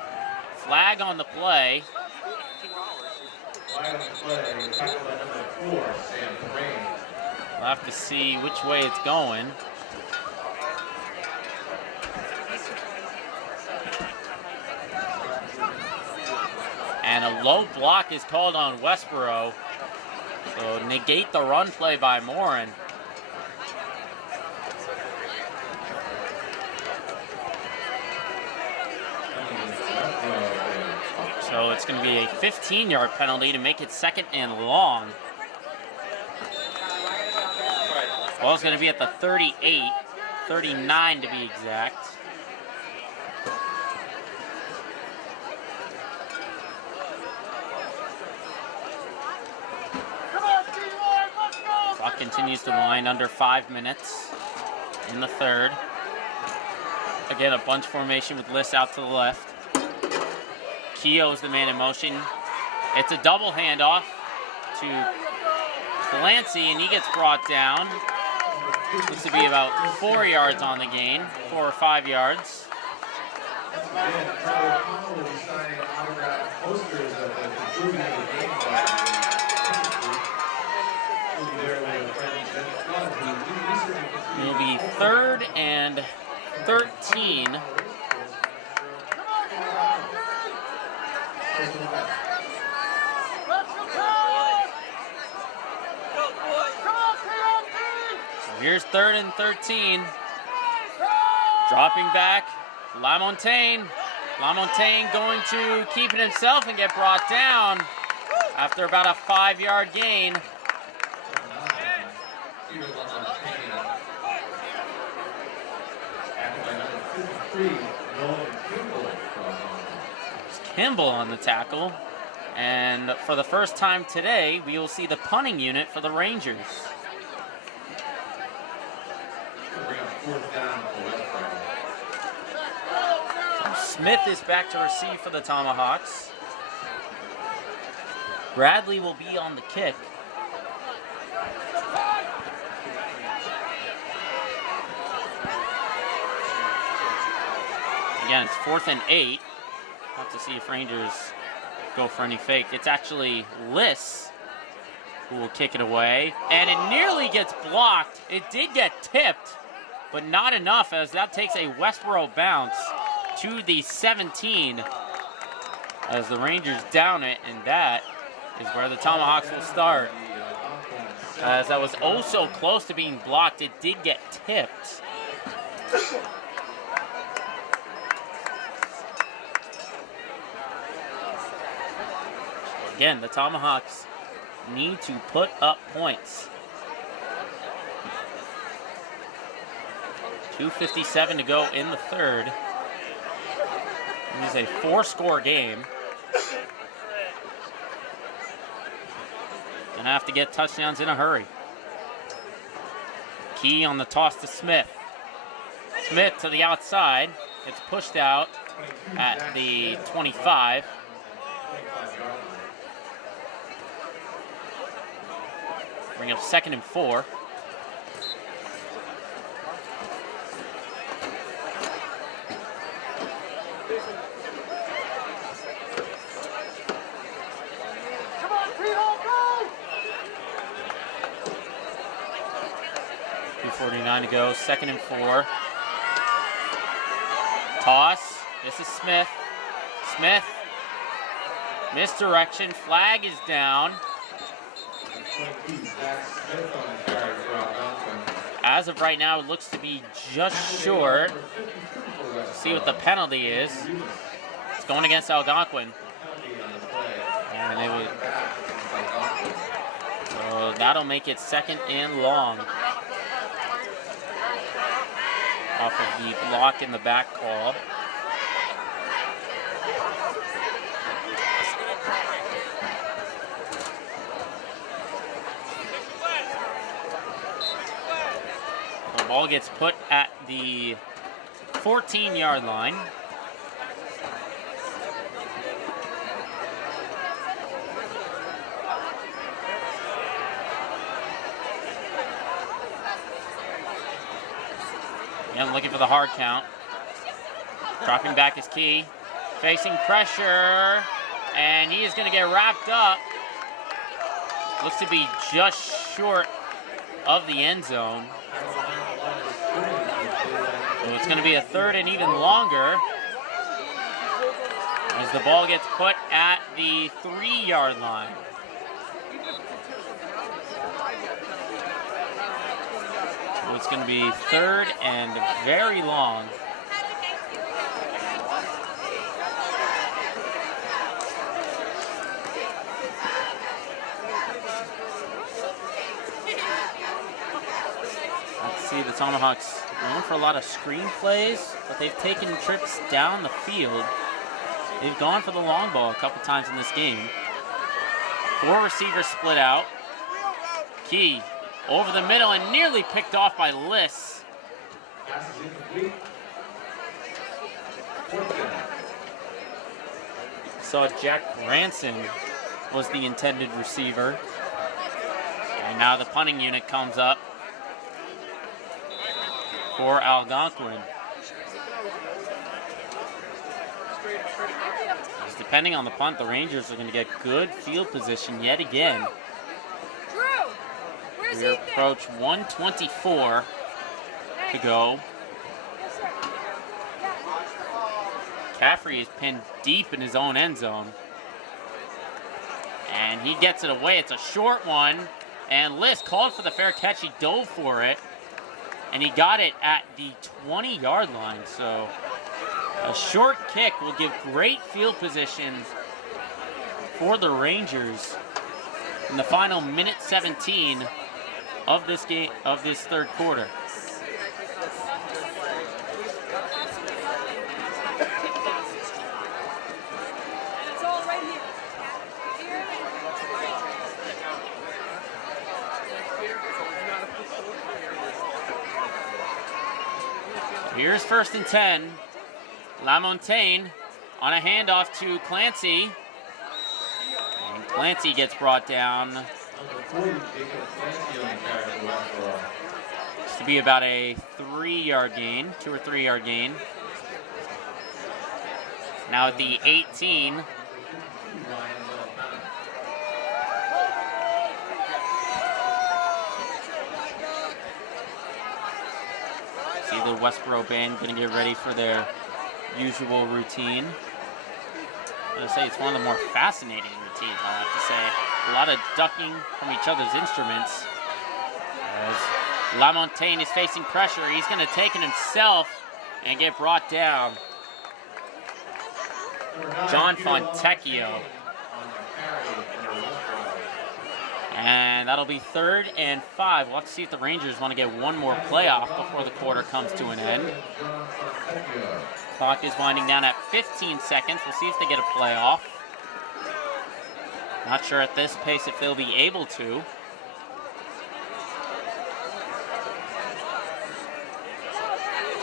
Flag on the play. We'll have to see which way it's going. And a low block is called on Westboro. So negate the run play by Moran. So it's going to be a 15-yard penalty to make it second and long. Ball's going to be at the 38, 39 to be exact. Clock continues to wind under 5 minutes in the third. Again, a bunch formation with Liss out to the left. Keogh's the man in motion. It's a double handoff to Clancy, and he gets brought down. Looks to be about 4 yards on the gain, 4 or 5 yards. It'll be 3rd and 13. Here's 3rd and 13. Dropping back, LaMontagne. LaMontagne going to keep it himself and get brought down after about a 5-yard gain. Kimball on the tackle. And for the first time today, we will see the punting unit for the Rangers. Smith is back to receive for the Tomahawks. Bradley will be on the kick. Again, it's 4th and 8. Have to see if Rangers go for any fake. It's actually Liss who will kick it away. And it nearly gets blocked. It did get tipped, but not enough, as that takes a Westboro bounce to the 17 as the Rangers down it, and that is where the Tomahawks will start. As that was oh so close to being blocked, it did get tipped. Again, the Tomahawks need to put up points. 2:57 to go in the third. It is a 4-score game. Gonna have to get touchdowns in a hurry. Key on the toss to Smith. Smith to the outside. It's pushed out at the 25. Bring up 2nd and 4. Come on, Pre-Hall, go! 2:49 to go, 2nd and 4. Toss. This is Smith. Smith. Misdirection. Flag is down. As of right now, it looks to be just short. Let's see what the penalty is. It's going against Algonquin. And it was, so that'll make it 2nd and long. Off of the block in the back call. The ball gets put at the 14-yard line. Again, looking for the hard count. Dropping back is Key. Facing pressure. And he is going to get wrapped up. Looks to be just short of the end zone. So it's going to be a 3rd and even longer. As the ball gets put at the 3-yard line. So it's going to be 3rd and very long. Let's see, the Tomahawks known for a lot of screen plays, but they've taken trips down the field. They've gone for the long ball a couple times in this game. 4 receivers split out. Key over the middle and nearly picked off by Liss. Saw Jack Branson was the intended receiver. And now the punting unit comes up for Algonquin. As depending on the punt, the Rangers are going to get good field position yet again. We approach 1:24 to go. Caffrey is pinned deep in his own end zone. And he gets it away. It's a short one. And Liss called for the fair catch. He dove for it. And he got it at the 20-yard line. So a short kick will give great field position for the Rangers in the final minute 17 of this game, of this third quarter. Here's 1st and 10. LaMontagne on a handoff to Clancy. And Clancy gets brought down. It's to be about a 3-yard gain, 2 or 3 yard gain. Now at the 18. See the Westboro band gonna get ready for their usual routine. I'm gonna say it's one of the more fascinating routines, I'll have to say. A lot of ducking from each other's instruments. As LaMontagne is facing pressure, he's gonna take it himself and get brought down. John Fontecchio. And that'll be 3rd and 5. We'll have to see if the Rangers want to get one more playoff before the quarter comes to an end. Clock is winding down at 15 seconds. We'll see if they get a playoff. Not sure at this pace if they'll be able to.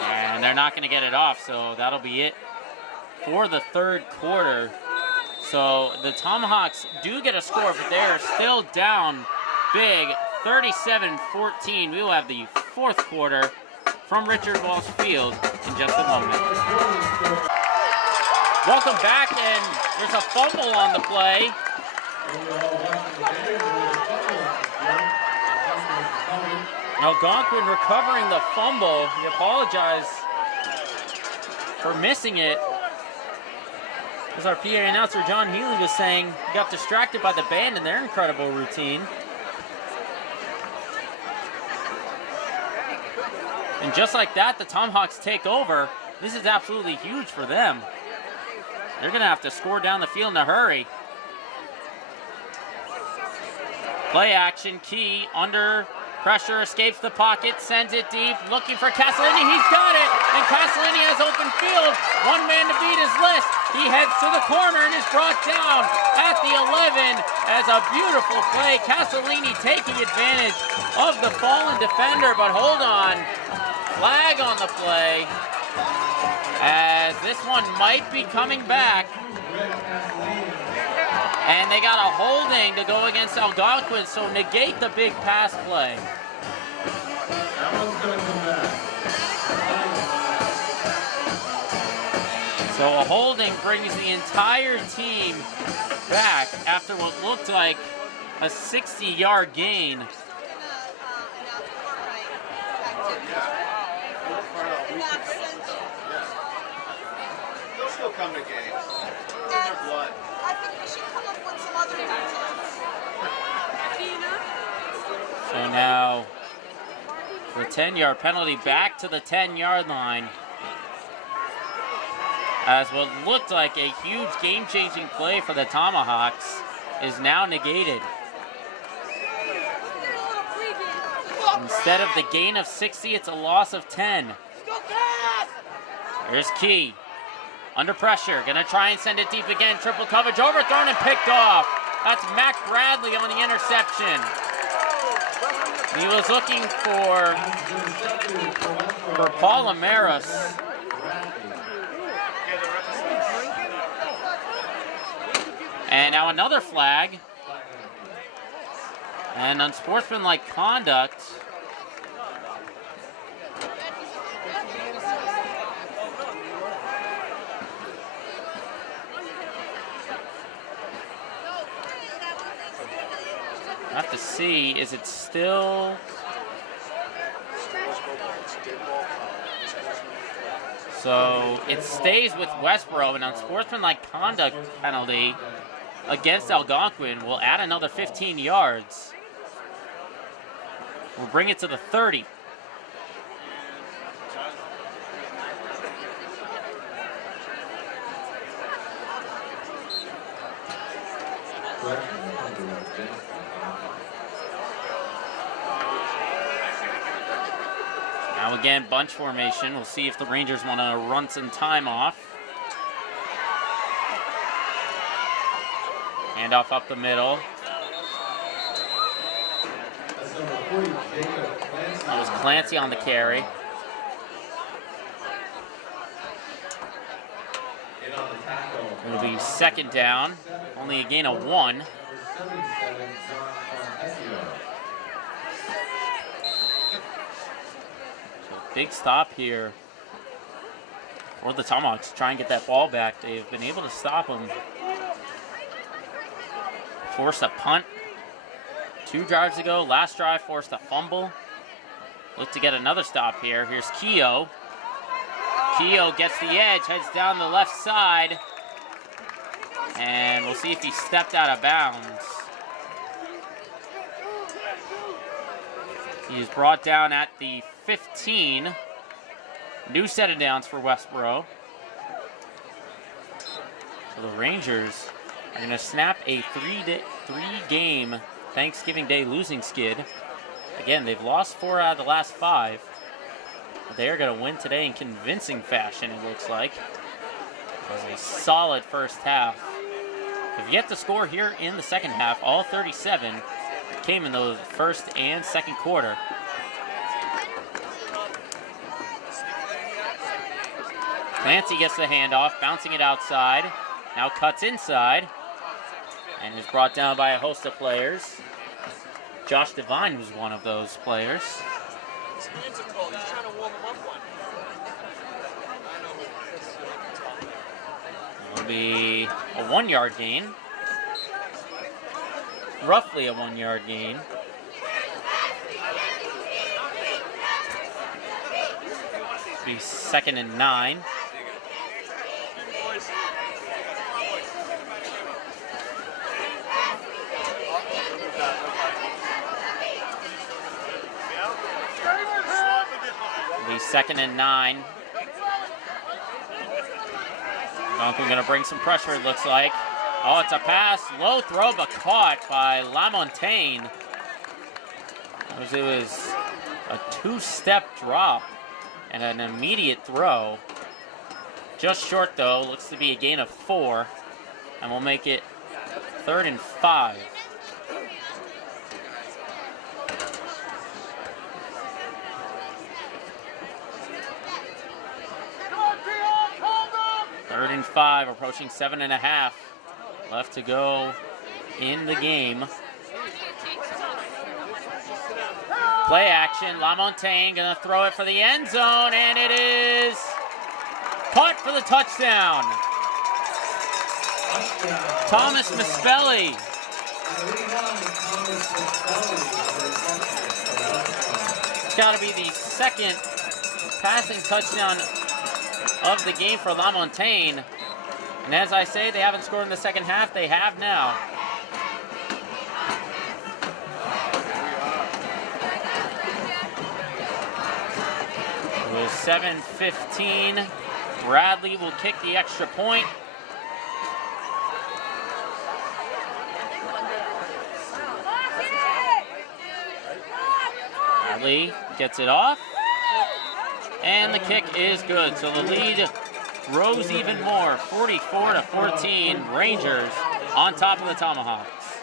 And they're not going to get it off, so that'll be it for the 3rd quarter. So the Tomahawks do get a score, but they're still down big, 37-14. We will have the 4th quarter from Richard Walsh Field in just a moment. Welcome back, and there's a fumble on the play. Algonquin recovering the fumble. We apologize for missing it. As our PA announcer John Healy was saying, he got distracted by the band and their incredible routine. And just like that, the Tomahawks take over. This is absolutely huge for them. They're going to have to score down the field in a hurry. Play action, Key under pressure, escapes the pocket, sends it deep, looking for Castellini. He's got it, and Castellini has open field. One man to beat his list. He heads to the corner and is brought down at the 11 as a beautiful play. Castellini taking advantage of the fallen defender, but hold on. Flag on the play as this one might be coming back. And they got a holding to go against Algonquin, so negate the big pass play. That one's going to come back. So a holding brings the entire team back after what looked like a 60-yard gain. They'll still come to games. In their blood. I think we should come up with some other routines. So now the 10-yard penalty back to the 10-yard line. As what looked like a huge game-changing play for the Tomahawks is now negated. Instead of the gain of 60, it's a loss of 10. Here's Key. Under pressure, gonna try and send it deep again. Triple coverage, overthrown and picked off. That's Mac Bradley on the interception. He was looking for Paul Amaris. And now another flag. And unsportsmanlike conduct. I have to see, is it still? So it stays with Westboro, and unsportsmanlike conduct penalty against Algonquin will add another 15 yards. We'll bring it to the 30. Now again, bunch formation. We'll see if the Rangers want to run some time off. Handoff up the middle. That was Clancy on the carry. It'll be second down. Only a gain of 1. So big stop here for the Tomahawks to try and get that ball back. They've been able to stop them. Forced a punt 2 drives ago. Last drive forced a fumble. Look to get another stop here. Here's Keogh. Keogh gets the edge, heads down the left side. And we'll see if he stepped out of bounds. He is brought down at the 15. New set of downs for Westboro. So the Rangers are going to snap a three-game Thanksgiving Day losing skid. Again, they've lost 4 out of the last 5. But they are going to win today in convincing fashion, it looks like. It was a solid first half. They've yet to score here in the second half. All 37 came in the first and second quarter. Clancy gets the handoff, bouncing it outside. Now cuts inside and is brought down by a host of players. Josh Devine was one of those players. It'll be a 1-yard gain. Roughly a 1-yard gain. It'll be 2nd and 9. It'll be 2nd and 9. Algonquin going to bring some pressure, it looks like. Oh, it's a pass. Low throw, but caught by LaMontagne. It was a 2-step drop and an immediate throw. Just short, though. Looks to be a gain of 4. And we'll make it 3rd and 5. Third and 5, approaching 7.5 left to go in the game. Play action, LaMontagne gonna throw it for the end zone, and it is caught for the touchdown. Thomas Mispelli. It's gotta be the 2nd passing touchdown of the game for LaMontagne. And as I say, they haven't scored in the second half. They have now. It was 7:15. Bradley will kick the extra point. Bradley gets it off. And the kick is good. So the lead rose even more, 44-14. Rangers on top of the Tomahawks.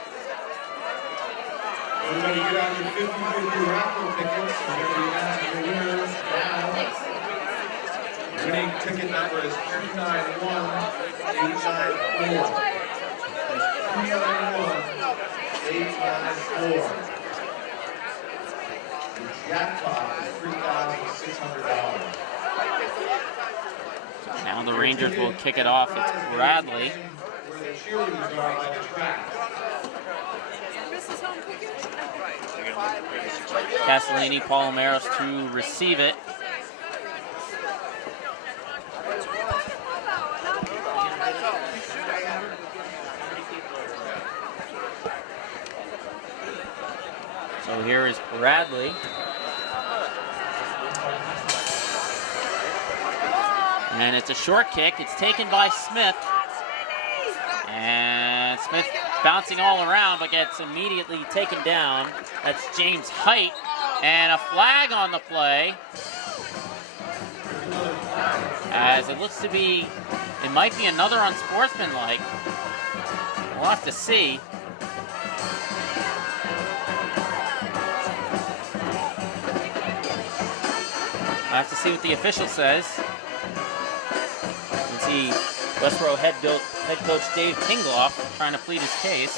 Everybody get out your 50-50 raffle tickets. Remember, you ask the winners now. Winning ticket number is 391-894. 391-894. The jackpot is $3,600. Now the Rangers will kick it off. It's Bradley. Where the cheerleaders are by the track. Castellini, Palomares to receive it. So here is Bradley. And it's a short kick. It's taken by Smith. And Smith bouncing all around, but gets immediately taken down. That's James Height. And a flag on the play. As it looks to be, it might be another unsportsmanlike. We'll have to see. We'll have to see what the official says. You can see Westboro head coach Dave Tingloff trying to plead his case.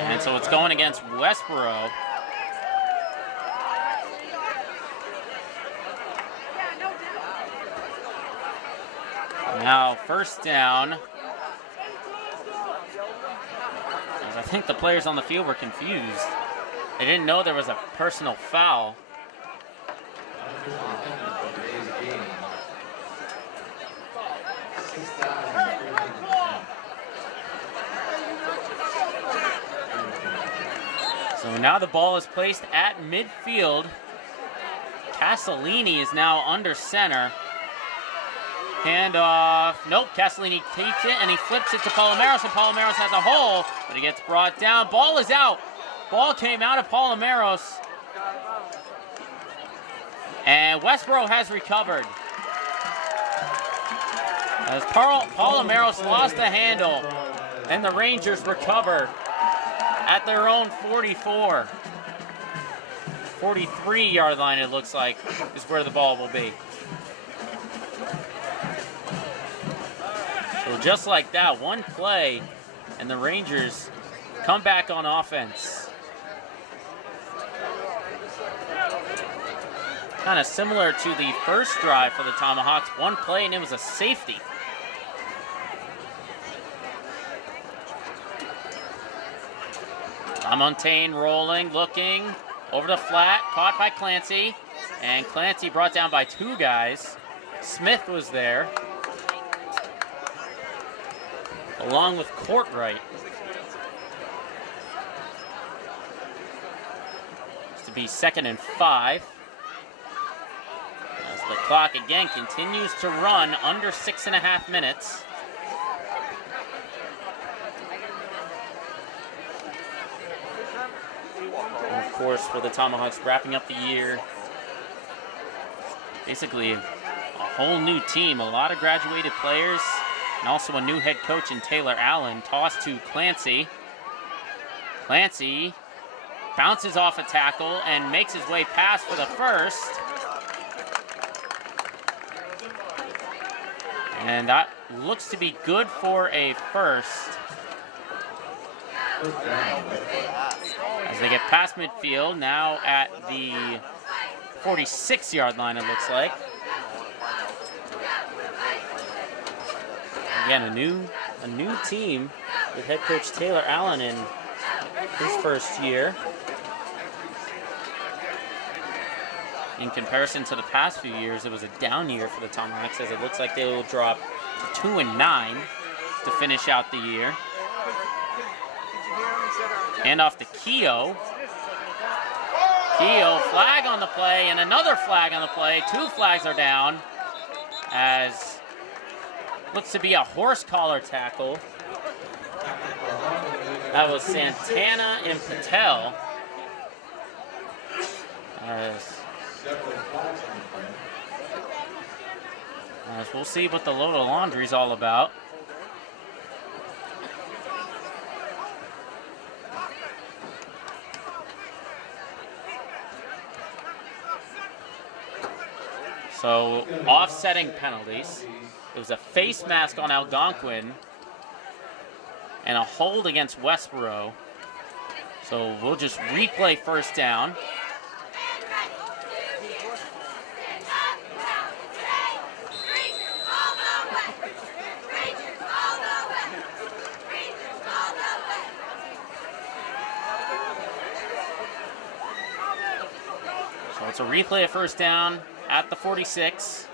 And And so it's going against Westboro. Now, first down. As I think the players on the field were confused. They didn't know there was a personal foul. So now the ball is placed at midfield. Castellini is now under center. Handoff. Nope, Castellini keeps it and he flips it to Palomares, and Palomares has a hole, but he gets brought down. Ball is out. Ball came out of Palomares. And Westboro has recovered. As Palomares lost the handle, and the Rangers recover at their own 44. 43-yard line, it looks like, is where the ball will be. So just like that, one play, and the Rangers come back on offense. Kind of similar to the first drive for the Tomahawks. One play, and it was a safety. Lamontagne rolling, looking, over the flat, caught by Clancy, and Clancy brought down by two guys. Smith was there, along with Courtright. It's to be 2nd and 5. As the clock again continues to run under 6.5 minutes. And of course, for the Tomahawks, wrapping up the year, basically a whole new team, a lot of graduated players, and also a new head coach in Taylor Allen. Toss to Clancy. Clancy bounces off a tackle and makes his way past for the first. And that looks to be good for a first. As they get past midfield, now at the 46-yard line, it looks like. Again, a new team with head coach Taylor Allen in his first year. In comparison to the past few years, it was a down year for the Tomahawks, as it looks like they will drop to 2-9 to finish out the year. Hand off to Keogh. Keogh, flag on the play, and another flag on the play. Two flags are down, as looks to be a horse collar tackle. That was Santana and Patel. As we'll see what the load of laundry is all about. So, offsetting penalties. It was a face mask on Algonquin and a hold against Westboro. So we'll just replay first down. So it's a replay of first down at the 46.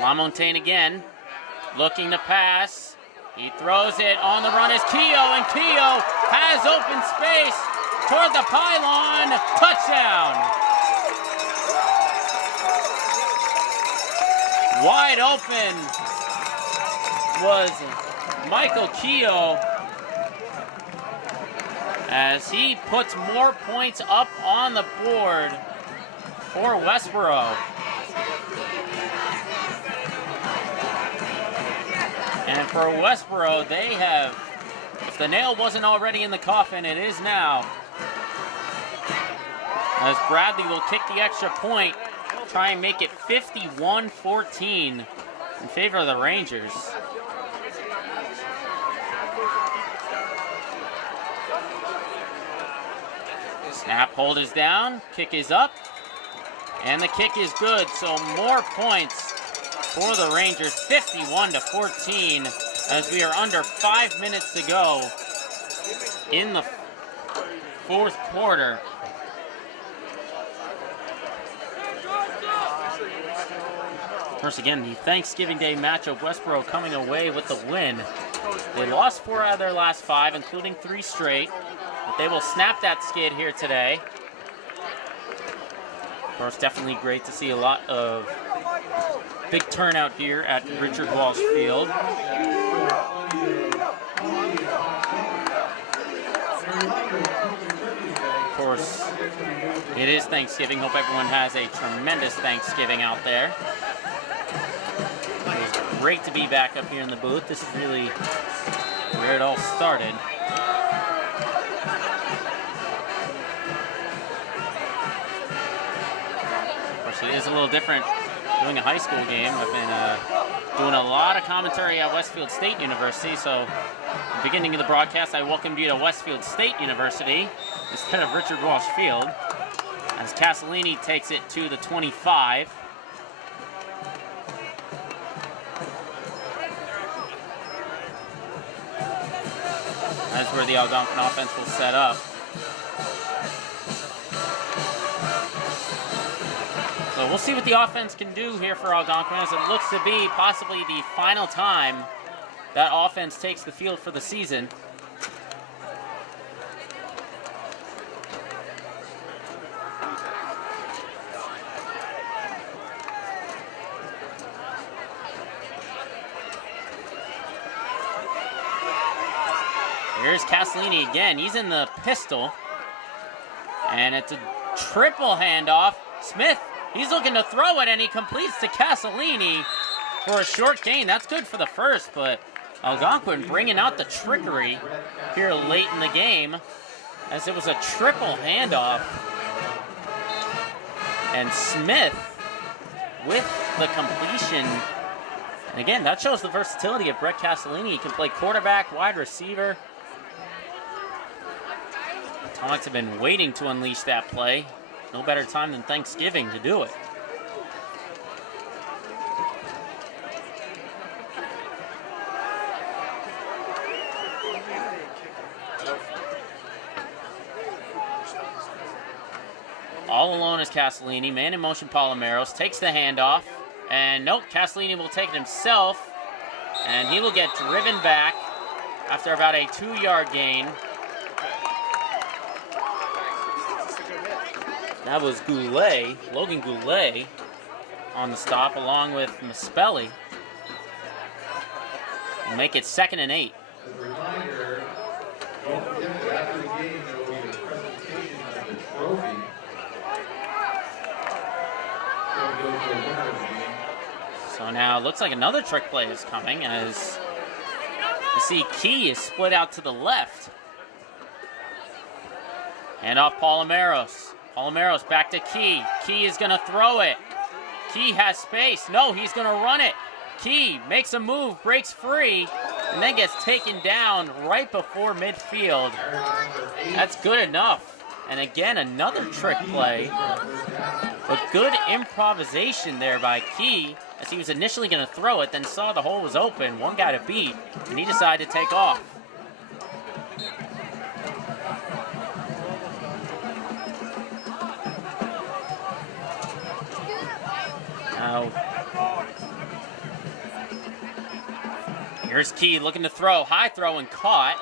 Lamontagne again, looking to pass. He throws it, on the run is Keogh, and Keogh has open space toward the pylon. Touchdown! Wide open was Michael Keogh, as he puts more points up on the board for Westboro. And for Westboro, they have, if the nail wasn't already in the coffin, it is now. As Bradley will kick the extra point, try and make it 51-14 in favor of the Rangers. Snap, hold is down, kick is up, and the kick is good. So more points for the Rangers, 51-14, as we are under 5 minutes to go in the fourth quarter. Of course, again, the Thanksgiving Day matchup, Westboro coming away with the win. They lost 4 out of their last 5, including 3 straight, but they will snap that skid here today. Of course, definitely great to see a lot of big turnout here at Richard Walsh Field. Of course, it is Thanksgiving. Hope everyone has a tremendous Thanksgiving out there. It was great to be back up here in the booth. This is really where it all started. Of course, it is a little different doing a high school game. I've been doing a lot of commentary at Westfield State University, so at the beginning of the broadcast, I welcomed you to Westfield State University instead of Richard Walsh Field, as Castellini takes it to the 25. That's where the Algonquin offense will set up. So we'll see what the offense can do here for Algonquin, as it looks to be possibly the final time that offense takes the field for the season. Here's Castellini again. He's in the pistol. And it's a triple handoff. Smith, he's looking to throw it, and he completes to Castellini for a short gain. That's good for the first, but Algonquin bringing out the trickery here late in the game, as it was a triple handoff. And Smith with the completion. And again, that shows the versatility of Brett Castellini. He can play quarterback, wide receiver. Tomahawks have been waiting to unleash that play. No better time than Thanksgiving to do it. All alone is Castellini. Man in motion, Palomares takes the handoff. And nope, Castellini will take it himself. And he will get driven back after about a 2-yard gain. That was Goulet, Logan Goulet, on the stop, along with Maspelli. Make it 2nd and 8. As a reminder, don't forget that after the game, there will be a presentation of the trophy. So we'll go to a winner of the game. So now it looks like another trick play is coming, as you see Key is split out to the left. Hand off Palomares. Palomares back to Key. Key is going to throw it. Key has space. No, he's going to run it. Key makes a move, breaks free, and then gets taken down right before midfield. That's good enough. And again, another trick play. But good improvisation there by Key, as he was initially going to throw it, then saw the hole was open, one guy to beat, and he decided to take off. Now, here's Key looking to throw. High throw and caught.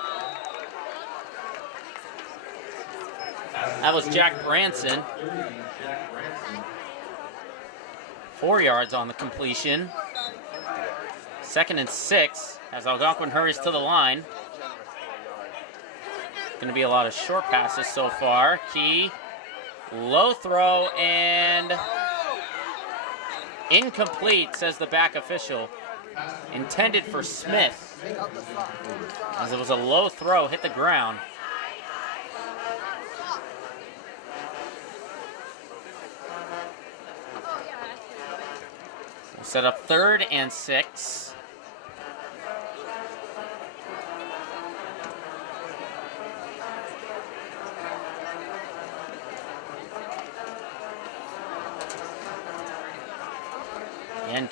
That was Jack Branson. 4 yards on the completion. 2nd and 6 as Algonquin hurries to the line. Going to be a lot of short passes so far. Key, low throw, and incomplete, says the back official. Intended for Smith, as it was a low throw, hit the ground. We'll set up 3rd and 6.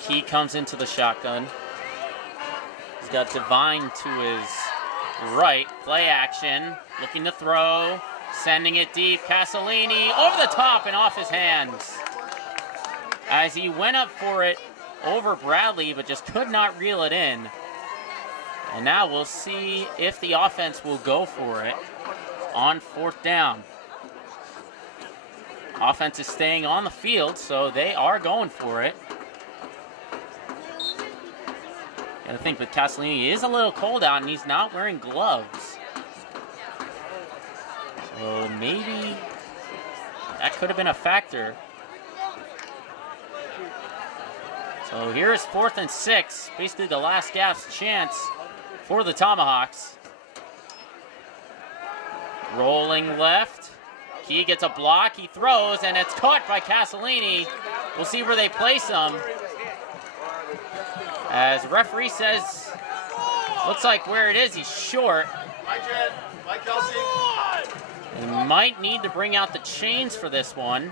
Key comes into the shotgun. He's got Divine to his right. Play action, looking to throw, sending it deep. Castellini over the top and off his hands. As he went up for it over Bradley, but just could not reel it in. And now we'll see if the offense will go for it on 4th down. Offense is staying on the field, so they are going for it. I think with Castellini, he is a little cold out and he's not wearing gloves. So maybe that could have been a factor. So here's 4th and 6, basically the last gasp chance for the Tomahawks. Rolling left. Key gets a block, he throws, and it's caught by Castellini. We'll see where they place him. As referee says, looks like where it is, he's short. Mike Kelsey. We might need to bring out the chains for this one.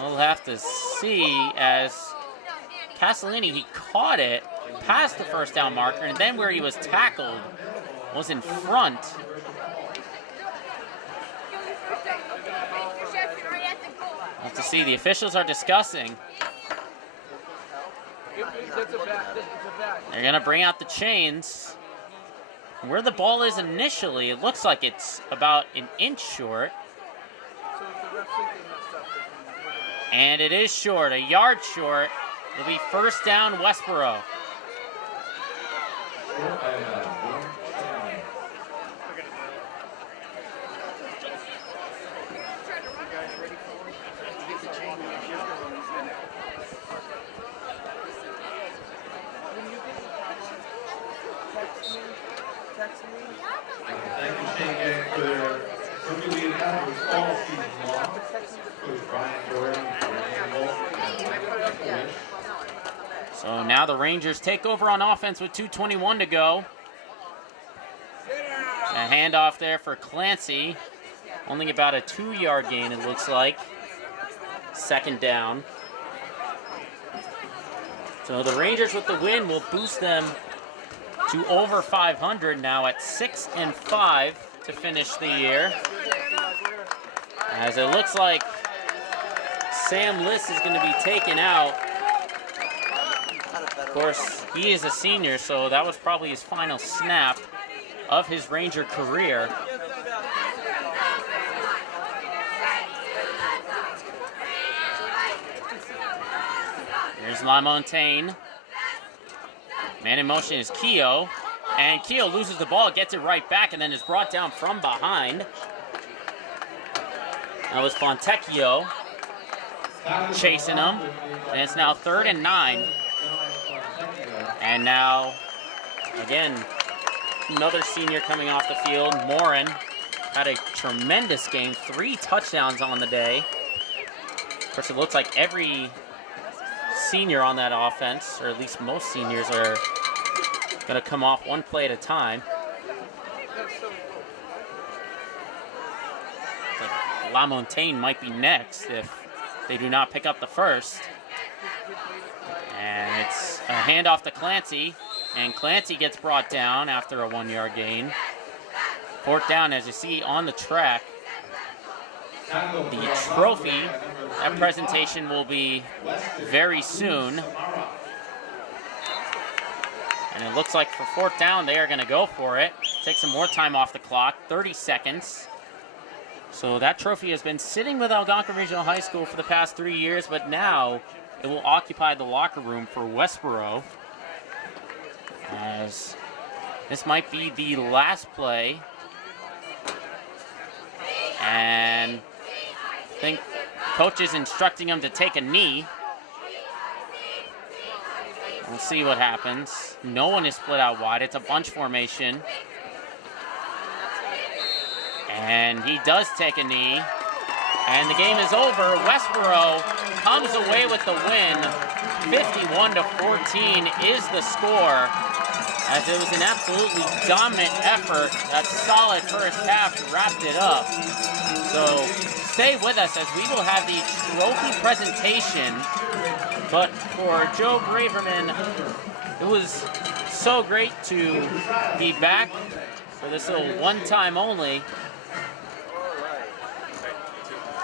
We'll have to see, as Castellini, he caught it past the 1st down marker, and then where he was tackled was in front. We'll have to see. The officials are discussing. They're going to bring out the chains. Where the ball is initially, it looks like it's about an inch short. And it is short, a yard short. It'll be 1st down, Westboro. So now the Rangers take over on offense with 2:21 to go. A handoff there for Clancy. Only about a 2-yard gain, it looks like. 2nd down. So the Rangers with the win will boost them to over 500 now at 6-5 to finish the year. As it looks like Sam Liss is going to be taken out. Of course, he is a senior, so that was probably his final snap of his Ranger career. Here's LaMontagne. Man in motion is Keogh. And Keogh loses the ball, gets it right back, and then is brought down from behind. That was Fontecchio chasing him. And it's now 3rd and 9. And now, again, another senior coming off the field. Morin had a tremendous game. 3 touchdowns on the day. Of course, it looks like every senior on that offense, or at least most seniors, are going to come off one play at a time. Like LaMontagne might be next if they do not pick up the first. And it's a handoff to Clancy, and Clancy gets brought down after a 1-yard gain. 4th down, as you see on the track. The trophy, that presentation will be very soon. And it looks like for 4th down, they are going to go for it. Take some more time off the clock, 30 seconds. So that trophy has been sitting with Algonquin Regional High School for the past 3 years, but now it will occupy the locker room for Westboro, as this might be the last play. And I think coach is instructing him to take a knee. We'll see what happens. No one is split out wide. It's a bunch formation. And he does take a knee. And the game is over. Westboro comes away with the win. 51-14 is the score. as it was an absolutely dominant effort. That solid first half wrapped it up. So stay with us as we will have the trophy presentation. But for Joe Braverman, it was so great to be back for this little one-time only.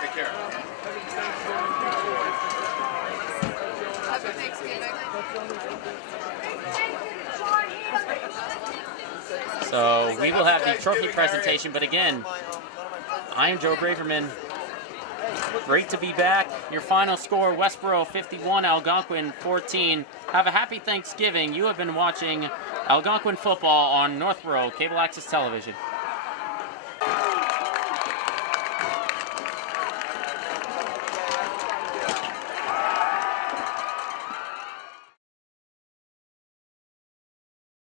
Take care. Happy Thanksgiving. So we will have the trophy presentation, but again, I'm Joe Braverman. Great to be back. Your final score, Westboro 51, Algonquin 14. Have a happy Thanksgiving. You have been watching Algonquin football on Northborough Cable Access Television.